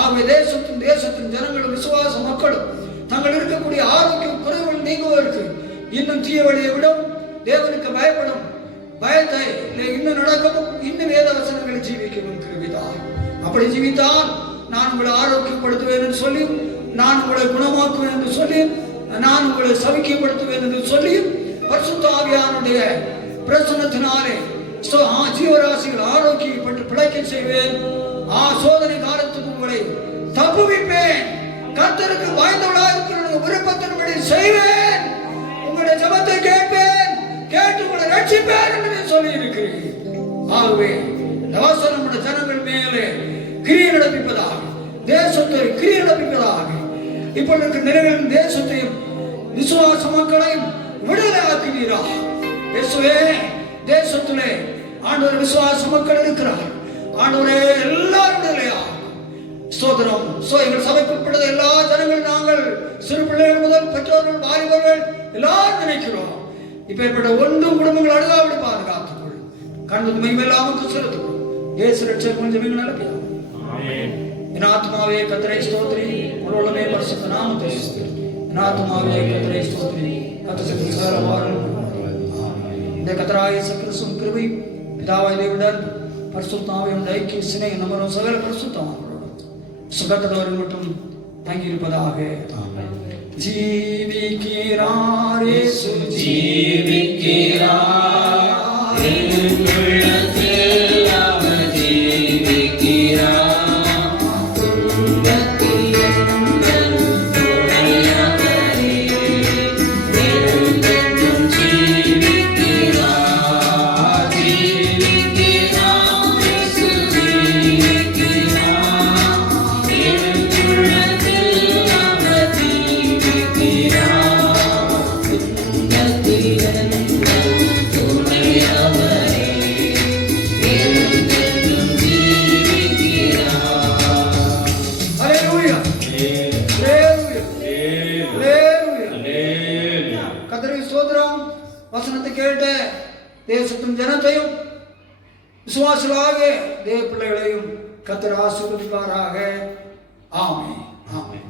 ஆகவே தேசத்தின் ஜனங்களும் விசுவாச மக்களும் தங்கள் இருக்கக்கூடிய ஆரோக்கியம் குறைவுகள் நீங்குவதற்கு இன்னும் தீய வழியை விடும், தேவனுக்கு பயப்படும் பயத்தை இன்னும் நடக்கவும், இன்னும் வேத வசனங்களை ஜீவிக்கவும் கிருபிதான். அப்படி ஜீவித்தால் நான் உங்களை ஆரோக்கியப்படுத்துவேன் என்று சொல்லி, நான் உங்களை குணமாக்குவேன் என்று சொல்லி, நான் உங்களை சவிக்கப்படுத்துவேன் என்று சொல்லி, பரிசுத்த ஆவியானுடைய பிரசன்னத்தினாலே ஜீவராசிகள் ஆரோக்கியப்பட்டு பிழைக்க செய்வேன். சோதனை காலத்துக்கு உங்களை தப்புவிப்பேன். கர்த்தருக்கு பயந்தவளாக இருக்கிற விருப்பத்தின்படி செய்வேன். உங்களுடைய ஜெபத்தை கேட்பேன், கேட்டு உங்களை ரட்சிப்பேன் என்று சொல்லி இருக்கிறேன். ஆகவே நம்முடைய ஜனங்கள் மேலே கிரியை நடப்பிப்பதாக, தேசத்தை கிரியை நடப்பிப்பதாக, இப்பொழுது இருக்கிற நிலைகளின் தேசத்தையும் விசுவாச மக்களையும் விடுதலை ஆக்குவீராக. இயேசுவே, தேசத்திலே ஆண்டவர் விசுவாச மக்கள் இருக்கிறார். ஆண்டவரே, எல்லாரும் விடுதலையா ஸ்தோத்திரம். எங்கள் சபைக்கு உட்படுத்த எல்லா ஜனங்களும் நாங்கள் சிறு பிள்ளைகள் முதல் பெற்றோர்கள் வாலிபர்கள் எல்லாரும் நினைக்கிறோம். இப்பேற்பட்ட ஒன்றும் குடும்பங்கள் அழுகாவிட பாதுகாத்துக்கொள். கண்ணுக்கு மகிமையில்லாமக்கு செலுத்துக்கொள். இயேசு ரட்சகர் ஜெபங்கள் நடப்பியா. என் ஆத்மாவே கர்த்தரை ஸ்தோத்திரி, உலகமே பரிசுத்த நாமத்தை ஸ்தோத்திரி. என் ஆத்மாவே கர்த்தரை ஸ்தோத்திரி, கர்த்தருக்கு சகல வாரம். இந்த கர்த்தராகிய இயேசு கிறிஸ்துவின் கிருபை, பிதாவாகிய தேவனுடைய பரிசுத்த ஆவியானவருடைய ஐக்கிய சிநேகம் நம்முடைய சகல பரிசுத்தவான்களோடு சுகத்தோடு மட்டும் தங்கியிருப்பதாக. ஜீவிக்கிறார் இயேசு, ஜீவிக்கிறார், என் உள்ளத்தில் அவர் ஜீவிக்கிறார். துன்பத்தில் எங்கள் துணையவரே, என்றென்றும் ஜீவிக்கிறார். ஜீவிக்கிறார் இயேசு, ஜீவிக்கிறார், என் உள்ளத்தில் அவர் ஜீவிக்கிறார். துன்பத்தில் எங்கள் துணையவரே, என்றென்றும் ஜீவிக்கிறார். ஹல்லேலூயா, ஹல்லேலூயா, ஹல்லேலூயா. கர்த்தருக்கு ஸ்தோத்திரம். வசனத்தை கேட்ட தேசத்தின் ஜனத்தையும் விசுவாசிகளாக தேவ பிள்ளைகளையும் கர்த்தர் ஆசீர்வதிப்பாராக. ஆமென், ஆமென்.